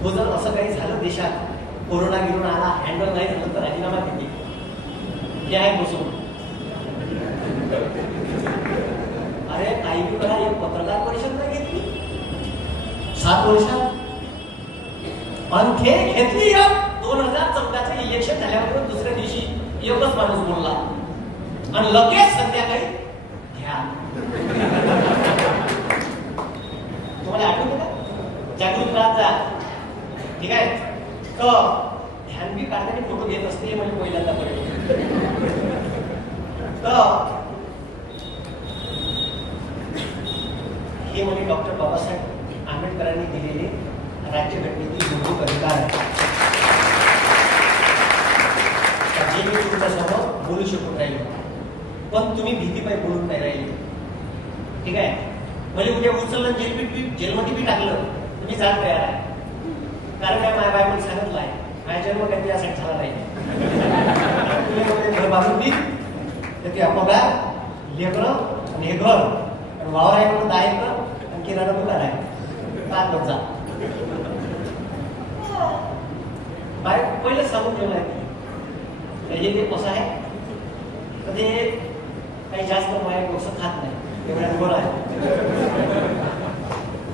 तो जर असं काही झालं देशात कोरोना गिरून आला हँडल नाही झालं तर राजीनामा देते. हे आहे बसून अरे काही बी करा. एक पत्रकार परिषद नाही घेतली 7 वर्षात. पण ते घेतली 2014चं इलेक्शन झाल्यावर दुसऱ्या दिवशी एकच माणूस बोलला आणि लगेच संध्याकाळी घ्या. तुम्हाला आठवतं का जागृत राहत जा ठीक आहे. तर ध्यान बी काढताना फोटो घेत असते म्हणजे पहिल्यांदा कळलं. तर हे म्हणजे डॉक्टर बाबासाहेब आंबेडकरांनी दिलेले राज्यघटनेतील मूलभूत अधिकार आहे. जे मी तुमच्यासमोर बोलू शकून राहिले पण तुम्ही भीतीपायी बोलून नाही राहिले ठीक आहे. म्हणजे उद्या उचललं जेलमध्ये बी टाकलं तुम्ही जाण तयार आहे. कारण काय माझ्या बायकोने सांगितलं आहे माझ्या जन्म काही यासाठी झाला नाही. तुम्ही घर बांधून दी तर ते अपघात लेकरं आणि हे घर आणि वावर आहे म्हणून 10 एकर आणि किराणा दुकान आहे काय जा बाय पहिलं सांगून ठेवलं आहे. त्याचे ते कसं आहे तर ते काही जास्त माझ्या डोकं खात नाही एवढ्या गोड आहे.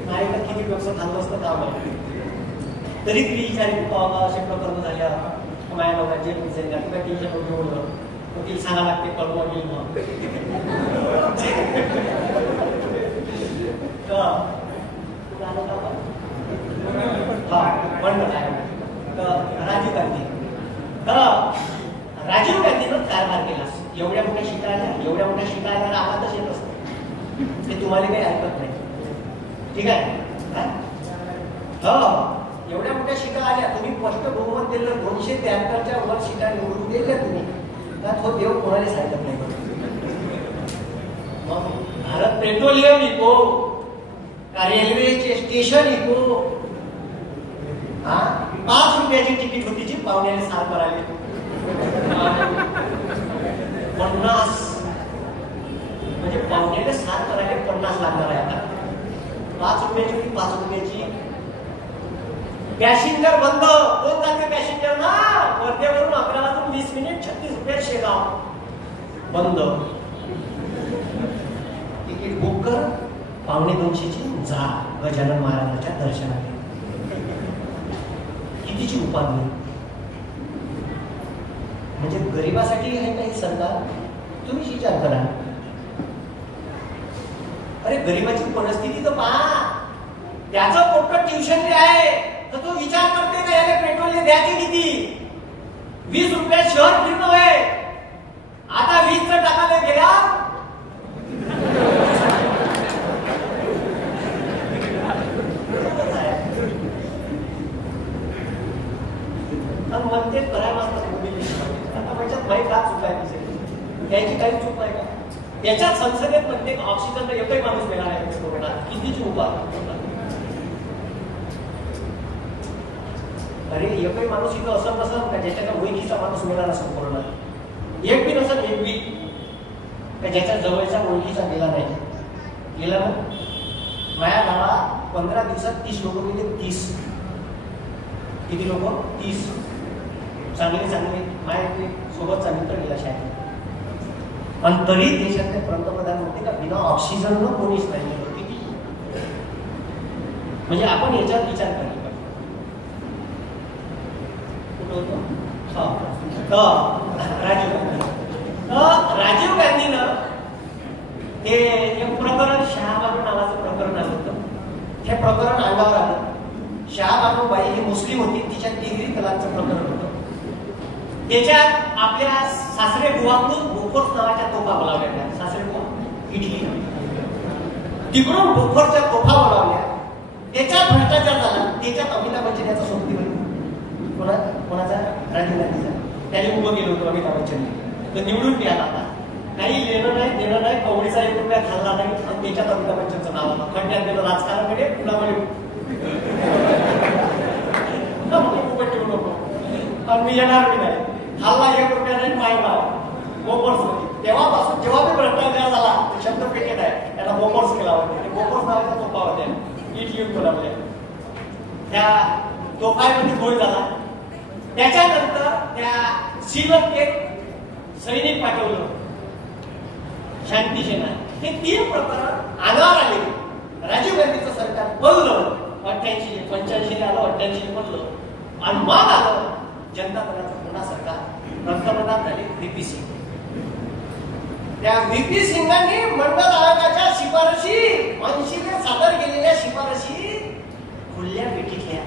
नाही तर किती डोकं खाल्लं असतं काम आहे तरी ती विचारी बाबा असे प्रकरण झाल्या माझ्या लोकांना जेल विचारली जाते का टीच्या डोके ओढलं तर ती सांगा लागते कळवा गेल मग राजीव गांधी राजीव गांधीनं कारभार केला. एवढ्या मोठ्या शिका आल्या आम्हालाच येत असत ते तुम्हाला काही ऐकत नाही ठीक आहे. एवढ्या मोठ्या शिका आल्या तुम्ही स्पष्ट बहुमत दिलं 273च्या वर शिका निवडून दिल्या तुम्ही का तो देव कोणाला सांगत नाही. मग भारत पेट्रोलियम विको का रेल्वेचे स्टेशन विको 5 रुपयाची तिकीट होती जी पाहुण्याने 7 करावी 50 पाहुण्याला 7 करायला 50 लागणार आहे. आता 5 रुपयाची होती, 5 रुपयाची. पॅसेंजर बंद. कोण जाते पॅसेंजर ना? वर्धेवरून 11 वाजून 20 मिनिट 36 रुपये शेगाव बंद. तिकीट बुक कर, 1:45ची जा गजानन महाराजांच्या दर्शनाला. कितीची उपाधी. म्हणजे गरिबासाठी आहे काही सरकार? तुम्ही विचार करा. अरे गरिबाची परिस्थिती तर पहा. त्याचं पोट ट्युशन आहे तर तो विचार करते का याला पेट्रोल द्यायचे किती? 20 रुपयात शहर फिरणं आहे. आता 20 टाकायला गेला म्हणते करायला आता म्हणजे माहीत का चूक आहे त्याची काही चूक आहे का? त्याच्यात संसदेत म्हणते ऑक्सिजनला एकही माणूस मिळाला आहे कोरोना. कितीची उपाय. अरे एकही माणूस इथं असं नसत का ज्याच्या ओळखीचा माणूस मिळाला नसतो कोरोना. एक बी नसत, एक बी का ज्याच्या जवळचा ओळखीचा गेला नाही. गेला ना. माझ्या गावात 15 दिवसात 30 लोक गेले. 30. किती लोक? 30. चांगले माझ्या सोबतचा मित्र गेला शाळेत. पण तरी देशातले पंतप्रधान म्हणते का बिना ऑक्सिजन न कोणीच नाही. किती म्हणजे आपण याच्यावर विचार करायला पाहिजे. राजीव गांधीनं ते एक प्रकरण शहाबानू नावाचं प्रकरण आलं होतं. हे प्रकरण अंगावर आलं. शहाबानू बाई ही मुस्लिम होती. तिच्या 3 तलाकचं प्रकरण होतं. त्याच्यात आपल्या सासरे बुवाकडून बोफोर्स नावाच्या तोफा बोलावल्या. सासरे बुवा इटली. तिकडून बोफोर्सच्या तोफा बोलावल्या. त्याच्यात भ्रष्टाचार झाला. त्याच्यात अमिताभ बच्चन याचा सोबती होईल. कोणाचा? राजीव गांधीचा. त्याने उभं केलं होतं अमिताभ बच्चनने. तर निवडून मिळाला. आता काही लेणं नाही देणं नाही. कवडीचा 1 रुपया खाल्ला नाही. आणि त्याच्यात अमिताभ बच्चनचं नाव आलं. खंड्यात गेलं राजकारणाकडे पुण्यामध्ये मी येणार नाही. खाल्ला 1 रुपया नाही पाहिला. बोफोर्स तेव्हापासून जेव्हा मी भ्रष्टाचार झाला शब्द पेकेट आहे त्याला बोफोर्स केला होता. बोफोर्स नावाचा तोफा होत्या. इट युज बनवल्या. त्या तोफामध्ये गोळ झाला. त्याच्यानंतर त्या श्रीलंकेत सैनिक पाठवलं. शांती सेना. हे 3 प्रकरण अंगावर आले. राजीव गांधीचं सरकार पडलं. 88 85 आलं. 88 पडलं. आणि मग आलं जनता दलाचं पुन्हा सरकार. पंतप्रधान झाले व्हीपी सिंग. त्या व्हीपी सिंगांनी मंडळ आयोगाच्या शिफारशी 80 सादर केलेल्या शिफारशी खुल्या बैठकील्या.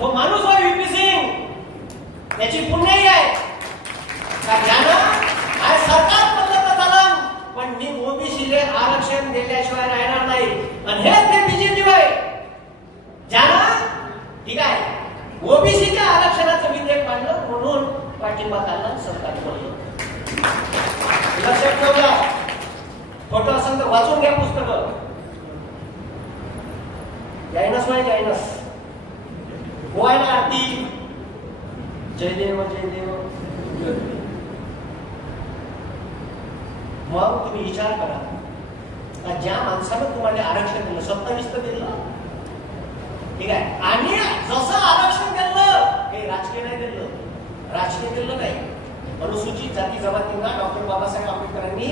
तो माणूस आहे व्हीपी सिंग. त्याची पुण्याई आहे का ज्यानं काय सरकार बदलत झालं पण मी ओबीसीले आरक्षण दिल्याशिवाय राहणार नाही. आणि हेच ते बीजेपी आहे ज्यानं ठीक आहे ओबीसीच्या आरक्षणाचं विधेयक मांडलं म्हणून पाठिंबा काढला. सरकार बोललं. लक्षात ठेवला. खोटं असेल तर वाचून घ्या पुस्तकं. जायनस नाही जायनस गोवायला आरती जयदेव जयदेव. मग तुम्ही विचार करा ज्या माणसानं तुम्हाला आरक्षण दिलं 27 तर दिलं ठीक आहे. आणि जसं आरक्षण दिलं हे राजकीय नाही दिलं. राजकीय दिलं नाही. अनुसूचित जाती जमातींना डॉक्टर बाबासाहेब आंबेडकरांनी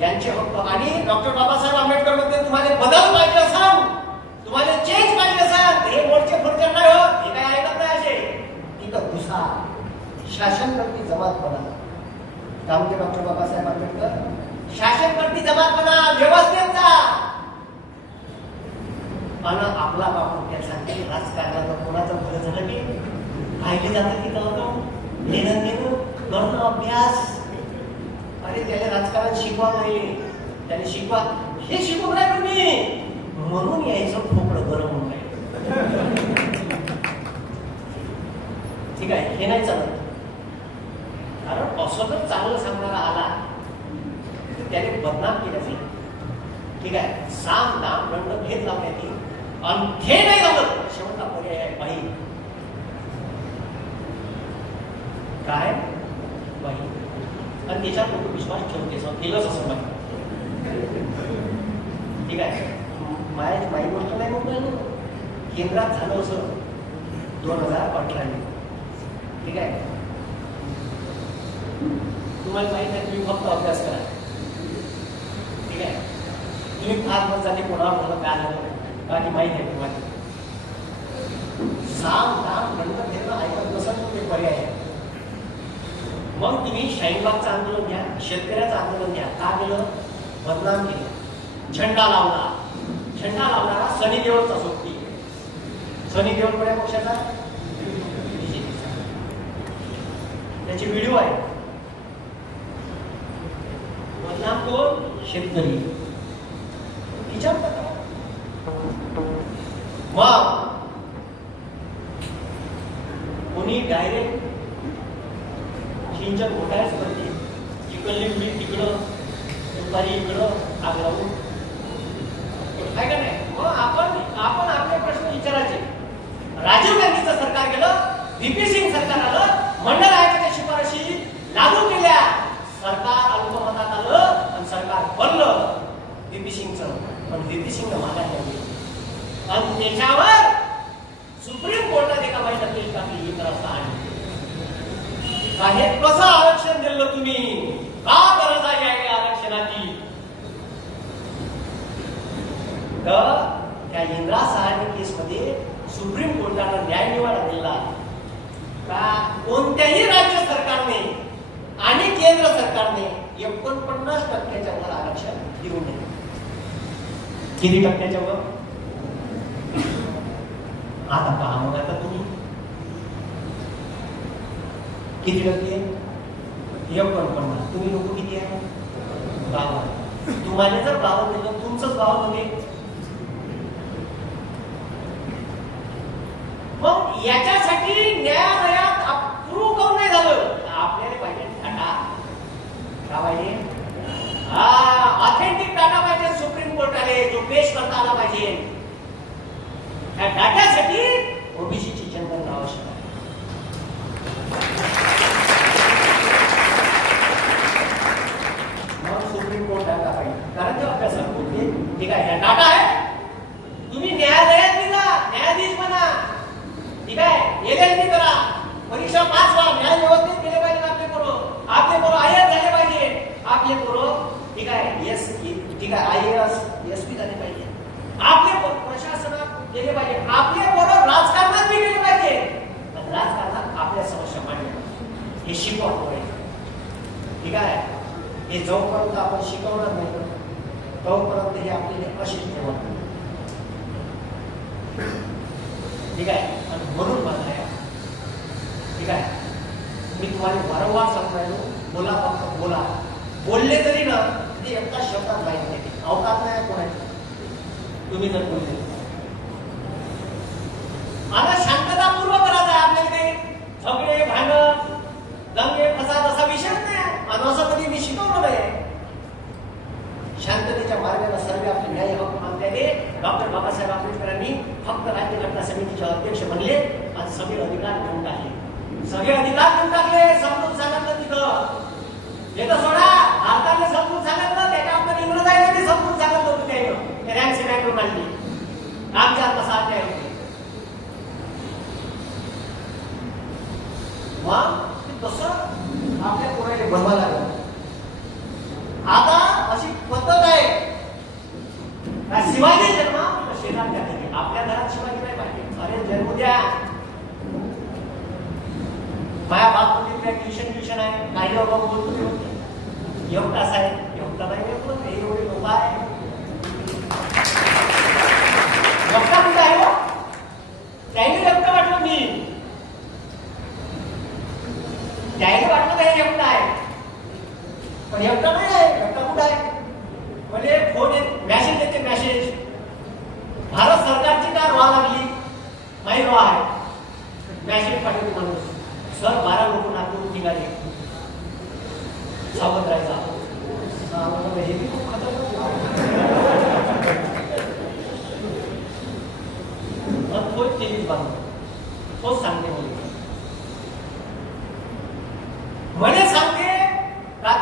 यांचे हक्क आणि डॉक्टर बाबासाहेब आंबेडकर मध्ये तुम्हाला बदल पाहिजे असाल तुम्हाला चेंज पाहिजे असाल हे मोर्चे फुर्चे नाही होत. हे काय ऐकत नाही असे. तिथं घुसा शासन करती जमात बना. त्यामध्ये डॉक्टर बाबासाहेब आंबेडकर शासन करती जमात बना व्यवस्थेचा आणि आपला बापू त्यासाठी राजकारणात कोणाचं भर झालं की पाहिले जातं की नव्हतं लेणं देणं करणं अभ्यास. अरे त्याला राजकारण शिकवा नाही. त्याने शिकवा हे शिकवत नाही तुम्ही म्हणून यायचं खोकलं गरम होऊन राहील. ठीक आहे हे नाही चालत. कारण असं जर चांगलं सांगणारा आला तर त्याने बदनाम केलं जाईल. ठीक आहे. साम दाम दंड भेद लावण्यात येईल. आणि हे नाही झालं शेवटचा पर्याय आहे बाई. काय बाई आणि त्याच्यावर लोक विश्वास ठेवते केलंच असं म्हणतात. ठीक आहे, माझी गोष्ट नाही म्हणून केंद्रात झालं असं 2018. ठीक आहे, तुम्हाला माहित आहे, तुम्ही फक्त अभ्यास करा. ठीक आहे, तुम्ही फार मत झाले कोणावर झालं काय झालं बाकी माहित आहे तुम्हाला. साम दाम दंड घेणं ऐकत नसाल ते पर्याय आहे. मग तुम्ही शाहीनबागचं आंदोलन घ्या, शेतकऱ्याचं आंदोलन घ्या. का केलं? बदनाम केलं, झेंडा लावला. झेंडा लावणारा सनी देओलचा सोबती. सनी देओल कोण्या पक्षाचा? त्याची व्हिडिओ आहे. बदनाम कोण? शेतकरी. विचार करा. मग कोणी डायरेक्ट सिंचन घोटाळ्याच करते. चिकनली मुली तिकडं, दुपारी इकडं आग लावून काय का नाही. मग आपण आपले प्रश्न विचारायचे. राजीव गांधीचं सरकार गेलं, व्हीपी सिंग सरकार आलं, मंडळ आयोगाच्या शिफारशी लागू केल्या, सरकार अल्पमतात आलं आणि सरकार बनलं व्हीपी सिंगचं. पण व्हीपी सिंग मागा ठेवली आणि त्याच्यावर सुप्रीम कोर्टात एका बाईला केस टाकली. एक रस्ता आणि हे कसं आरक्षण दिलं तुम्ही? का गरज आहे आरक्षणाची? तर त्या इंदिरा सहानी केसमध्ये सुप्रीम कोर्टानं न्याय निवाडा दिला का कोणत्याही राज्य सरकारने आणि केंद्र सरकारने 49% वर आरक्षण देऊ नये. किती टक्क्याच्या वर? आता पहा मग आता तुम्ही किती टक्के? 49. तुम्ही लोक किती आहे? 52. तुम्हाला जर 52 दिलं, तुमचंच 52 मग याच्यासाठी न्यायालयात अप्रूव्ह करून नाही झालं. आपल्याला पाहिजे डाटा. काय पाहिजे? ऑथेंटिक डाटा पाहिजे सुप्रीम कोर्टाने, जो पेश करता आला पाहिजे. त्या डाट्यासाठी ओबीसीची जनगणना आवश्यक आहे. मग सुप्रीम कोर्ट डाटा पाहिजे, कारण ते अभ्यासाला बोलते. ठीक आहे, डाटा आहे, तुम्ही न्यायालयात दिला, न्यायाधीश बना. ठीक आहे, एलएलबी करा, परीक्षा पास व्हा, न्याय व्यवस्थित केले पाहिजे. आपले पोरं आयएएस झाले पाहिजे. आपले पोरं ठीक आहे एस ठीक आहे आयएएस एसपी झाले पाहिजे. आपले प्रशासनात गेले पाहिजे. आपले पोरं राजकारणात बी गेले पाहिजे. राजकारणात आपल्या समस्या मांडल्या हे शिकवत आहे. ठीक आहे, हे जोपर्यंत आपण शिकवणार नाही तोपर्यंत हे आपल्याला अशीच ठेवत. ठीक आहे, आणि म्हणून माझा आहे. ठीक आहे, मी तुम्हाला वारंवार सांगतो राहिलो, बोला फक्त बोला. बोलले तरी ना ते एका शब्दात माहिती नाही, अवकात नाही कोणाची. तुम्ही जर बोलले आता शांततापूर्वक करायचं आहे. आपल्याला काही झगडे भांडण दंगे फसाद असा विषय नाही. आणि असं कधी मी शिकवलं नाही. शांततेच्या मार्गाने सर्व आपले न्याय हक्क मागण्याने डॉक्टर बाबासाहेब आंबेडकरांनी फक्त राज्य घटना समितीचे अध्यक्ष बनले आणि सगळे अधिकार देऊन टाकले. सगळे अधिकार देऊन टाकले. समजून सांगितलं तिथं. हे तर सोडा, भारताने समजून सांगितलं, त्याच्यावर इंग्रजांनी समजून सांगितलं होतं. त्यानं रँक सिमेंट मांडली. आमच्या कसा अध्याय होते. मग तसं आपल्या कोणाला बनवा लागलं. आता अशी पद्धत आहे, शिवाजी जन्म शेजार द्या. आपल्या घरात शिवाजी नाही पाहिजे. अरे जन्म द्या. माझ्या बाप ट्युशन आहे. काही लोक बोलतो एवढा तास आहे, एवढा नाही एवढे लोक आहे. एकटा कुठं आहे हो? त्याने एकटं वाटलं मी. त्याने वाटलं काही एकटा आहे, पण एकटा नाही आहे. एकटा कुठं आहे? म्हणजे फोन मॅसेज येते. मॅसेज भारत सरकारची का रॉ लागली? माही रॉ आहे. मॅसेज पाठवते माणूस, सर 12 लोक नागपूर निघाले, सावध राहायचा. हे बी खूप तोच तेवीस बांधतो, तोच सांगते. म्हणे सांगते का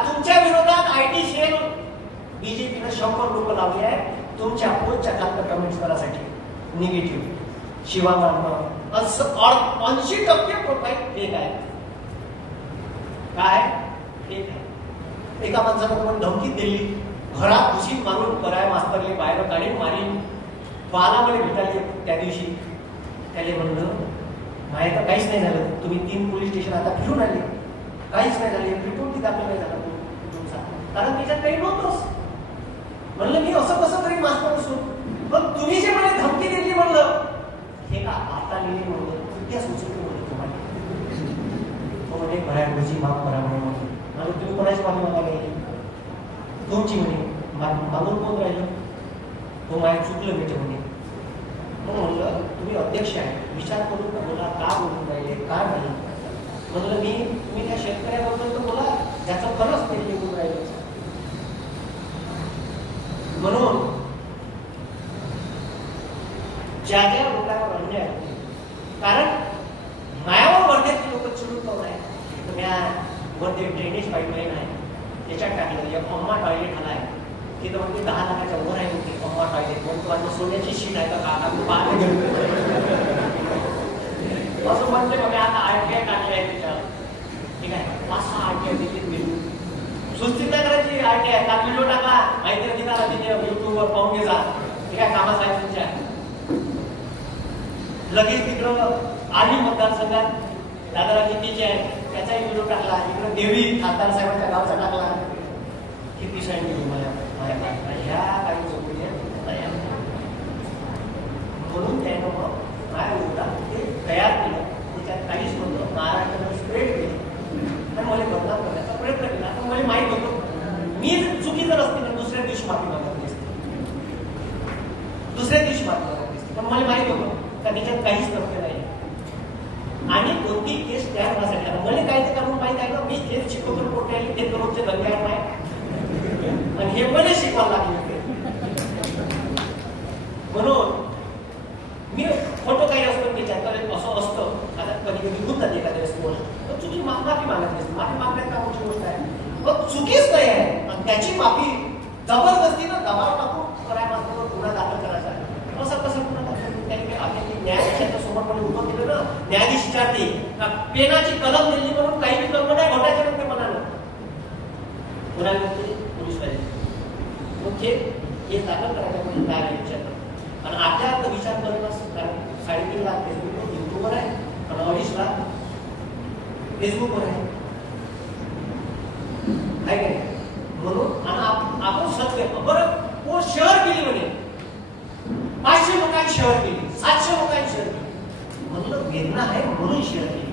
बीजेपीनं 100 लोक लावली आहे तुमच्या पोस्टच्या खालच्या कमेंट्स करासाठी निगेटिव्ह शिवा मारणं असं 80% प्रोफाईल फेक आहे. काय फेक आहे. एका माणसानं तुम्हाला धमकी दिली घरात घुशीत मारून कराय मास्तरले बाहेर काढीन मारीन. तो आला मला भेटायला त्या दिवशी. त्याला म्हणलं माहिती तर काहीच नाही झालं. तुम्ही 3 पोलीस स्टेशन आता फिरून आले काहीच नाही झालं. रिपोर्ट दाखल नाही झाला तुमचा कारण त्याच्यात काही नव्हतंच. म्हणलं मी असं कसं तरी मास्तर असून पण तुम्ही जे मला धमकी दिली म्हणलं हे का आता लिहिली म्हणलं कृत्या सुचवली म्हणलं तुम्हाला. तो म्हणे भरायची माफ करा म्हणून तुम्ही कोणाची माफी मागायला गेली तुमची म्हणे मागून कोण राहिलं. तो माझ्या चुकलं भेटे म्हणे. मग म्हणलं तुम्ही अध्यक्ष आहे विचार करून का बोला का बोलून राहिले काय नाही. म्हणलं मी तुम्ही त्या शेतकऱ्याबद्दल तर बोला ज्याचं खरंच ते निघून राहिलं. म्हणून ज्या ज्या लोकांवर अन्याय होते कारण मायावर वर्धेतली लोक चिडून पाहून आहे तर त्या वर्धे ड्रेनेज पाईपलाईन आहे त्याच्यात टाकलं एक अम्मा टॉयलेट आला आहे तिथं म्हणजे 10 लाखाच्या वर आहे होती अम्मा टॉयलेट म्हणून तुम्हाला सोन्याची शीट आहे का काका असं म्हणते बघा आता आरटीआय टाकले आहे त्याच्यावर ठीक आहे 5-6 आरटीआय दिल्लीत मिळून सुस्थित नाही करायची आरटीआय का व्हिडिओ टाका माहिती अधिकार तिथे युट्यूबवर पाहून घे जा ठीक आहे कामा साहेब तुमच्या लगेच तिकडं आली मतदारसंघात दादाराजी तिचे आहे त्याचाही व्हिडिओ टाकला इकडं देवी खासदार साहेबांच्या गावचा टाकला किती साईड दिली मला ह्या काही चौकडी म्हणून त्यानं मग काय होता ते तयार केलं त्याच्यात काहीच नव्हतं महाराष्ट्रानं स्प्रेड केलं आणि मला बदनाम करण्याचा प्रयत्न केला तर मला माहीत होतं मी चुकीचं नसते दुसऱ्या दिवशी माफी मागत नसते दुसऱ्या दिवशी माफी मागत नसते पण मला माहीत होतं का त्याच्यात काहीच तथ्य नाही आणि कोणती केस तयार होण्यासाठी आता मला काय ते करून माहीत आहे ना मी तेच शिकवतो कोणते आले ते करोडचे धंदे आहे आणि हे मला शिकवायला लागले म्हणून मी फोटो काही असतो त्याच्यात असं असतं आता कधी कधी होऊन जाते एखाद्या वेळेस गोष्ट तर चुकी माफी मागत नसते माफी मागण्यात का मोठी गोष्ट आहे मग चुकीच नाही आहे आणि त्याची माफी जबरदस्तीनं दबाव टाकून करायला मात्र गुन्हा दाखल करायचा असं कसं गुन्हा दाखल न्यायाधीशाच्या समोर पण उभं केलं ना न्यायाधीश विचारते पेनाची कलम दिली म्हणून काही बी कलम नाही घोटायच्या नंतर म्हणालं कोणाला म्हणते पोलीस पाहिजे मग हे दाखल करायच्या म्हणजे काय विचारतात आणि आपल्या विचार करणं कारण 3.5 लाख फेसबुक युट्यूबवर आहे आणि 2.5 लाख फेसबुकवर आहे काय म्हणून आणि आपण सत्य बरं कोण शहर केली म्हणे 500 लोकांनी शहर केली 700 लोकांनी शहर केली म्हणलं वेदना आहे म्हणून शहर केली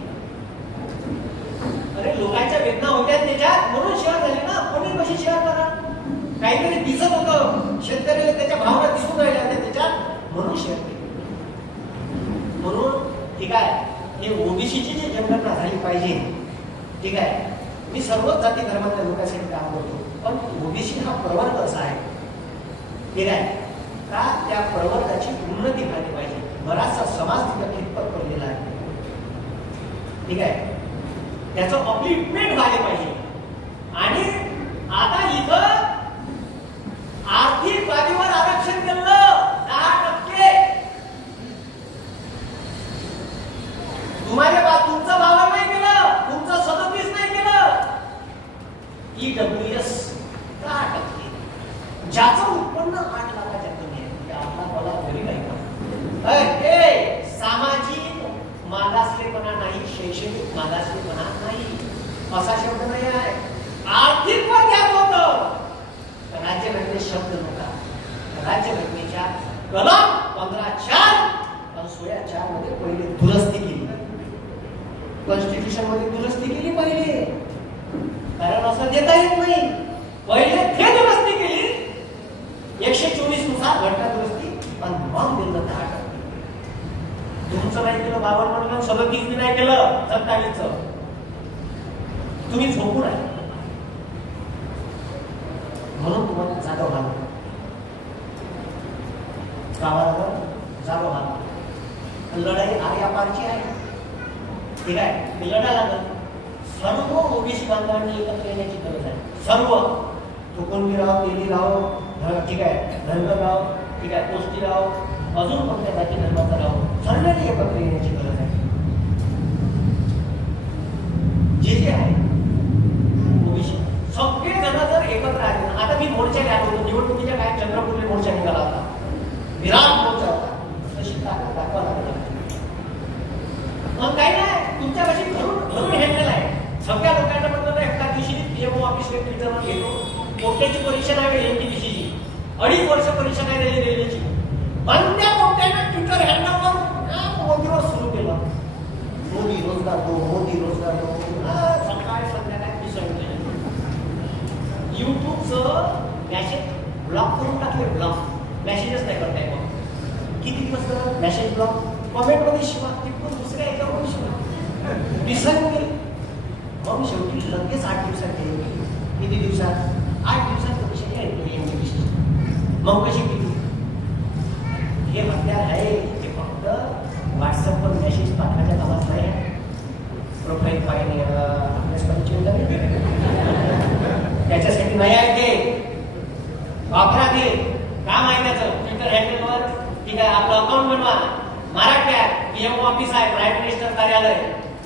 अरे लोकांच्या वेदना होत्या त्याच्यात म्हणून शहर झाली ना कोणी कशी शहर करा काहीतरी दिसत होतं शेतकऱ्याला त्याच्या भावना दिसून राहिल्या त्याच्यात म्हणून शहर केली म्हणून ठीक आहे हे ओबीसीची जी जनगणना झाली पाहिजे ठीक आहे मी सर्वच जाती धर्मातल्या लोकांसाठी काम करतो पण ओबीसी हा प्रवर्ग असा आहे ठीक आहे का त्या प्रवर्गाची उन्नती झाली पाहिजे बराचसा समाज तिथं खितपत पडलेला आहे ठीक आहे त्याचं अपलिफ्टमेंट व्हायला पाहिजे आणि आता इथं आर्थिक बाबीवर आरक्षण केलं 10% तुम्हाला तुमचं 52 नाही केलं तुमचं 37 नाही केलं ईडब्ल्यूएस 10% ज्याचं उत्पन्न 8 लाखाच्या कमी आहे आपला मला घरी नाही सामाजिक मागासलेपणा नाही शैक्षणिक मागासलेपणा नाही असा शब्द नाही आहे आर्थिक वर घ्यायचं होतं राज्यघटनेत शब्द नव्हता राज्यघटनेच्या कलम 15(4) आणि 16(4) मध्ये पहिले दुरुस्ती केली कॉन्स्टिट्यूशन मध्ये दुरुस्ती केली पहिले कारण असं देता येत नाही पहिले ते दुरुस्ती केली 124 नुसार घटना दुरुस्ती पण मग दिलं 10% तुमचं नाही केलं 52 म्हणलं 37 नाही केलं 27 तुम्ही झोपून आहे म्हणून तुम्हाला जागा व्हावं गावाला जागा व्हावं लढाई आर्यापारची आहे ठीक आहे लढा लागत सर्व ओबीसी बांधवांनी एकत्र येण्याची गरज आहे सर्व कुकुंबीराव, तेलीराव, ठीक आहे, धनगरराव, ठीक आहे, पोस्टीराव, अजून कोणत्या जाती धर्माचा राव, सर्वांनी एकत्र येण्याची गरज आहे. जे आहे ओबीसी सगळे जण जर एकत्र आले. आता मी मोर्चा घ्यायला होतो निवडणुकीच्या काय चंद्रपूरला मोर्चा निघाला होता, विराट मोर्चा होता, तशी ताकद दाखवा लागली. मग काही नाही, तुमच्या कशी घरून हेंडल आहे. सगळ्या लोकांना म्हणतो एका दिवशी पीएमओ ऑफिसला ट्विटरवर घेतो, पोट्याची परीक्षा नाही एनटीपीसीची, 2.5 वर्ष परीक्षा नाही दिली रेल्वेची, पण त्या पोट्यानं ट्विटर हँडलवर मोदीवर सुरू केलं, मोदी रोजगार दो, मोदी रोजगार दो. सकाळ संध्याकाळ मिसळले. युट्यूबचं मॅसेज ब्लॉक करून टाकले, ब्लॉक मॅसेजच नाही करता येत. किती दिवस मॅसेज ब्लॉक, कमेंटमध्ये शिवा, तिकडून दुसऱ्या याच्यावरून शिवा, विसरून गेले. मग शेवटी लगेच 8 दिवसात केली. किती दिवसात? 8 दिवसात परीक्षा घ्यायची. मग कशी केली? हे हत्यार आहे, ते फक्त व्हॉट्सअपवर मेसेज पाठवायच्या कामात नाही. प्रोफाईल पाहिजे त्याच्यासाठी नाही आहे ते, वापरा ते. काम आहे त्याचं ट्विटर हँडलवर, ठीक आहे, आपलं अकाउंट बनवा, मराठ्यात पीएमओ ऑफिस आहे, प्राईम मिनिस्टर कार्यालय,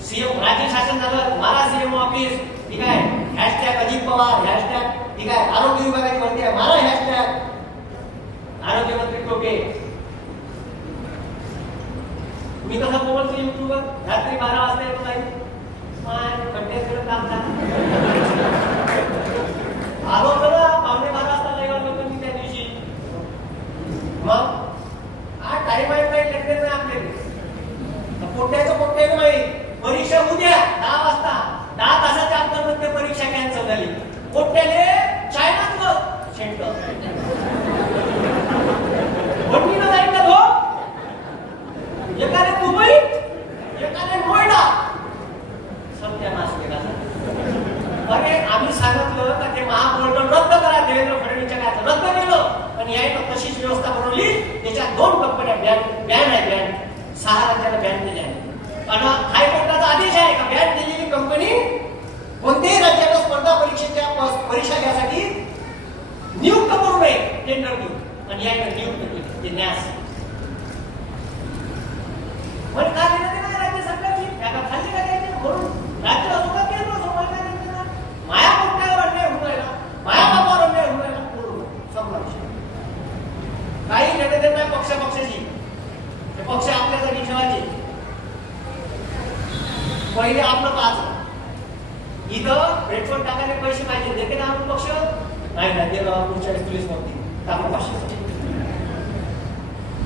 सीएम राज्य शासन झालं, मारा सीएमओ ऑफिस, ठीक आहे, हॅशटॅग अजित पवार, हॅशटॅग, ठीक आहे, आरोग्य विभागाची वरती आहे, मारा हॅशटॅग आरोग्यमंत्री टोपे. मी कसं बोलतो युट्यूबवर, रात्री 12 वाजता येतो नाही, कंटेंट काम आलो तर 11:15 वाजता लाईव्ह होतो मी त्या दिवशी. मग टाइम आहे काही लेक्चर नाही आपल्याला, पोट्याचं माहीत. परीक्षा उद्या 10 वाजता, 10 तासाच्या अंतर्गत परीक्षा कॅन्सल झाली. पोट्याले चायनात सेंटर वडीनं जाईल का तो, एकाने मुंबईत, एकाने नोएडा. सत्यानाश केला. अरे आम्ही सांगितलं का ते महापोर्टल रद्द करा, देवेंद्र फडणवीसच्या काळात रद्द केलं, आणि याने तशीच व्यवस्था बनवली. त्याच्यात 2 कंपन्या बॅन आहे, बॅन 6 राज्याला बॅन केल्या आहे. आणि हायकोर्टाचा आदेश आहे का बॅन केलेली कंपनी कोणत्याही राज्याला स्पर्धा परीक्षेच्या परीक्षा घ्यासाठी नियुक्त करू नये, टेंडर घेऊन, आणि याने नियुक्त केली. ते न्यास पण का देणं नाही राज्य सरकारची, त्याला खाल्ली का द्यायचे म्हणून राज्य असो का केंद्र असो, मला काय देणं नाही. माया पोट्यावर अन्याय होऊन राहिला, माया बापावर अन्याय होऊन राहिला, संपला विषय. काही नेते देत नाही पक्षाची, ते पक्ष आपल्या जागी ठेवायचे. पहिले आपलं पाच इथं पेट्रोल टाकायला पैसे पाहिजे, देते ना आपण पक्ष नाही ना दिलं, पुढच्या वेळेस पोलीस नव्हती आपण 500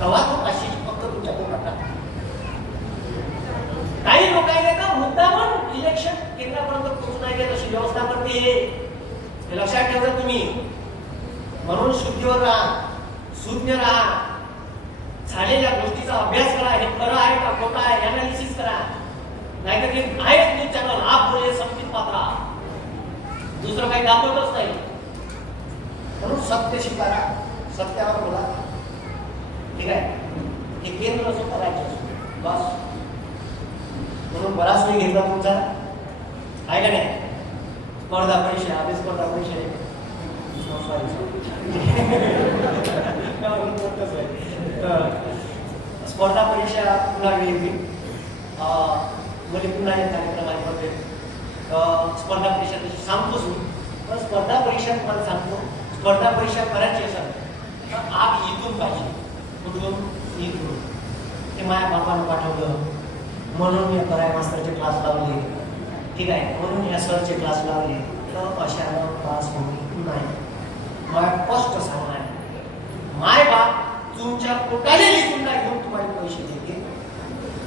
तेव्हा तो 500 फक्त तुमच्या पोटात. काही लोक आहे का मुद्दा पण इलेक्शन केंद्रापर्यंत पोहोचून नाही देत, अशी व्यवस्था करते. हे लक्षात ठेवा तुम्ही. म्हणून शुद्धीवर राहा, सुज्ञ राहा, झालेल्या गोष्टीचा अभ्यास करा, हे खरं आहे का खोटं आहे अनालिसिस करा. नाहीतर ते आहेच न्यूज चॅनल, आप बोले संबित पात्रा, दुसरं काही दाखवतच नाही. म्हणून सत्य स्वीकारा, सत्यावर बोला, ठीक आहे. हे केंद्र असो का राज्य असो, बस. म्हणून बराच वेळ घेतला तुमचा, आहे का नाही. स्पर्धा परीक्षा, अभ्यास स्पर्धा परीक्षा स्पर्धा परीक्षा पुन्हा वेळी मध्ये पुन्हा एक कार्यक्रम आहे. स्पर्धा परीक्षा तशी सांगतोच मी, पण स्पर्धा परीक्षा तुम्हाला सांगतो. स्पर्धा परीक्षा करायची असेल तर आप इथून पाहिजे, कुठून इथून. ते माझ्या बापानं पाठवलं म्हणून मी कराय मास्तरचे क्लास लावले, ठीक आहे, म्हणून या सरचे क्लास लावले, तर अशाला क्लास होती नाही. मला स्पष्ट सांगणार, माय बाप तुमच्या पोटाने लिहून नाही घेऊन तुम्हाला पैसे देते,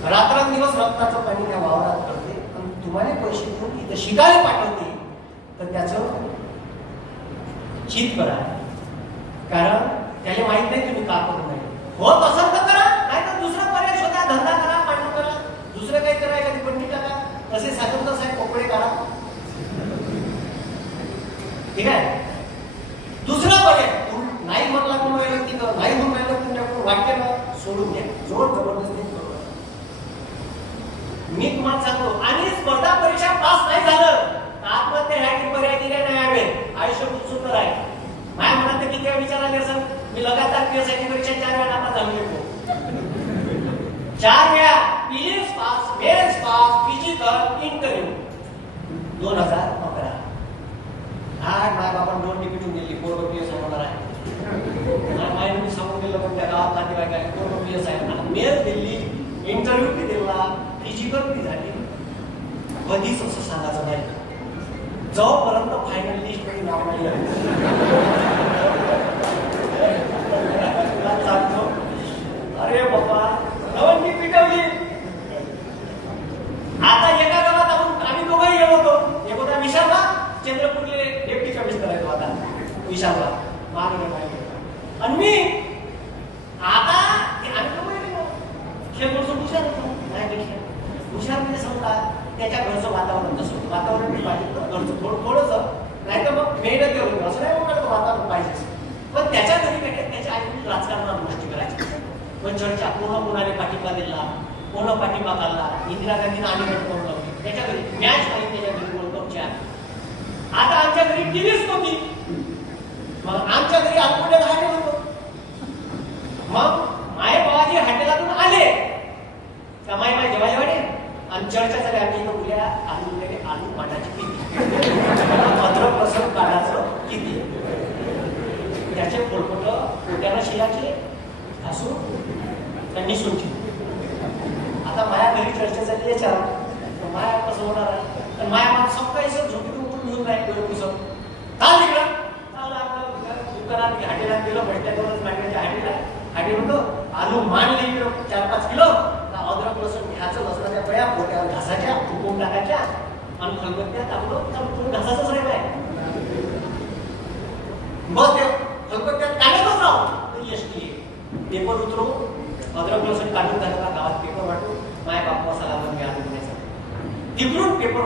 रात्रंदिवस रक्ताचं पाणी त्या वावरात करते, पण तुम्हाला पैसे देऊन इथं शिकायला पाठवते, तर त्याचं चित करा. कारण त्याला माहित नाही तुम्ही का करू नये. होत असेल तर करा, नाही तर दुसरा पर्याय शोधा, धंदा करा, पांडू करा, दुसरं काही करा, एखादी बंडी टाका, तसे स्वातंत्र्य साहेब कोपडे करा, ठीक आहे. दुसरा पर्याय नाही म्हटला तुम्हाला, तिथं नाही म्हणून राहिलं तुमच्याकडून वाक्य ना सोडून घ्या, जोर जबरदस्ती करू. मी तुम्हाला सांगतो. आणि स्पर्धा परीक्षा पास नाही झालं तर आत्महत्या ह्या पर्याय दिले नाही, आयुष्य खूप सुंदर आहे. 2011. आज माझ्या बापान 2 तिकीटून दिली, पोरबपीएस होणार आहे. माझ्या मी सांगून गेलो पण त्या गावात नातेवाईक आहे, पोरबपीएस आहे. आणि मेल दिली, इंटरव्ह्यू बी दिला, फिजिकल बी झाली. कधीच असं सांगायचं नाही जोपर्यंत फायनल लिस्ट मध्ये नाव नाही सांगतो. अरे बाबा नवंती पिटवली. आता एका गावात आम्ही दोघंही गेलो होतो. एक होता विशालला, चंद्रपूरले डेप्टी कमिशनर आहे तो आता विशालला मागे माहिती. आणि मी आता आम्ही दोघंही गेलो. खेळतो हुशार होतो माझ्यापेक्षा. हुशार म्हणजे समजा त्याच्या घरचं वातावरण तसं वातावरण मी पाहिजे घरचं थोडंसं नाही तर मग मेहनत करून असं नाही म्हणलं वातावरण पाहिजे. पण त्याच्या घरी भेटेल त्याच्या आई राजकारणात गोष्टी करायच्या. पण चर्चा पूर्ण कोणाने पाठिंबा दिला, कोण पाठिंबा काढला, इंदिरा गांधीनं आम्ही गट करून लावली. त्याच्या घरी मॅच झाली, त्याच्या घरी वर्ल्ड. आता आमच्या घरी टीव्हीच नव्हती. मग आमच्या घरी आलपुण्यात हॉटेल होतं. मग माय बाबाजी हॉटेलातून आले का माय जेवायला वाटे आणि चर्चा झाली. आमच्या इथं उद्या आलू पाण्याची किती अद्रक लसूण काढायचं किती त्याचे पोलपोट पोट्याला शिलाचे घासून त्यांनी सुंची. आता माया घरी चर्चा झाली याच्यावर माया कसं होणार आहे. तर माया मला सकाळी झोपी उठून घेऊन राहील पुसत चाल तिकडं चाल आपलं दुकानात हॉटेलात गेलो. भट्ट्यातूनच मांडण्याच्या हॉटेल होतं. आलू मांडले इकडं 4-5 किलो. अद्रक लसूण घ्यायचं, लसणाच्या पळ्या पोट्यावर घासायच्या, फुकून टाकायच्या आणि खलबत्त्या टाकलं तर तुम्ही घासायचंच राहिलं आहे. मग ते खलबत्त्यात टाकतच राहू तर एसटी पेपर उतरू अद्रक लसूण काढून झालं का गावात पेपर वाटून माय बाप मसाला बनवे आलू म्हणायचा. तिकडून पेपर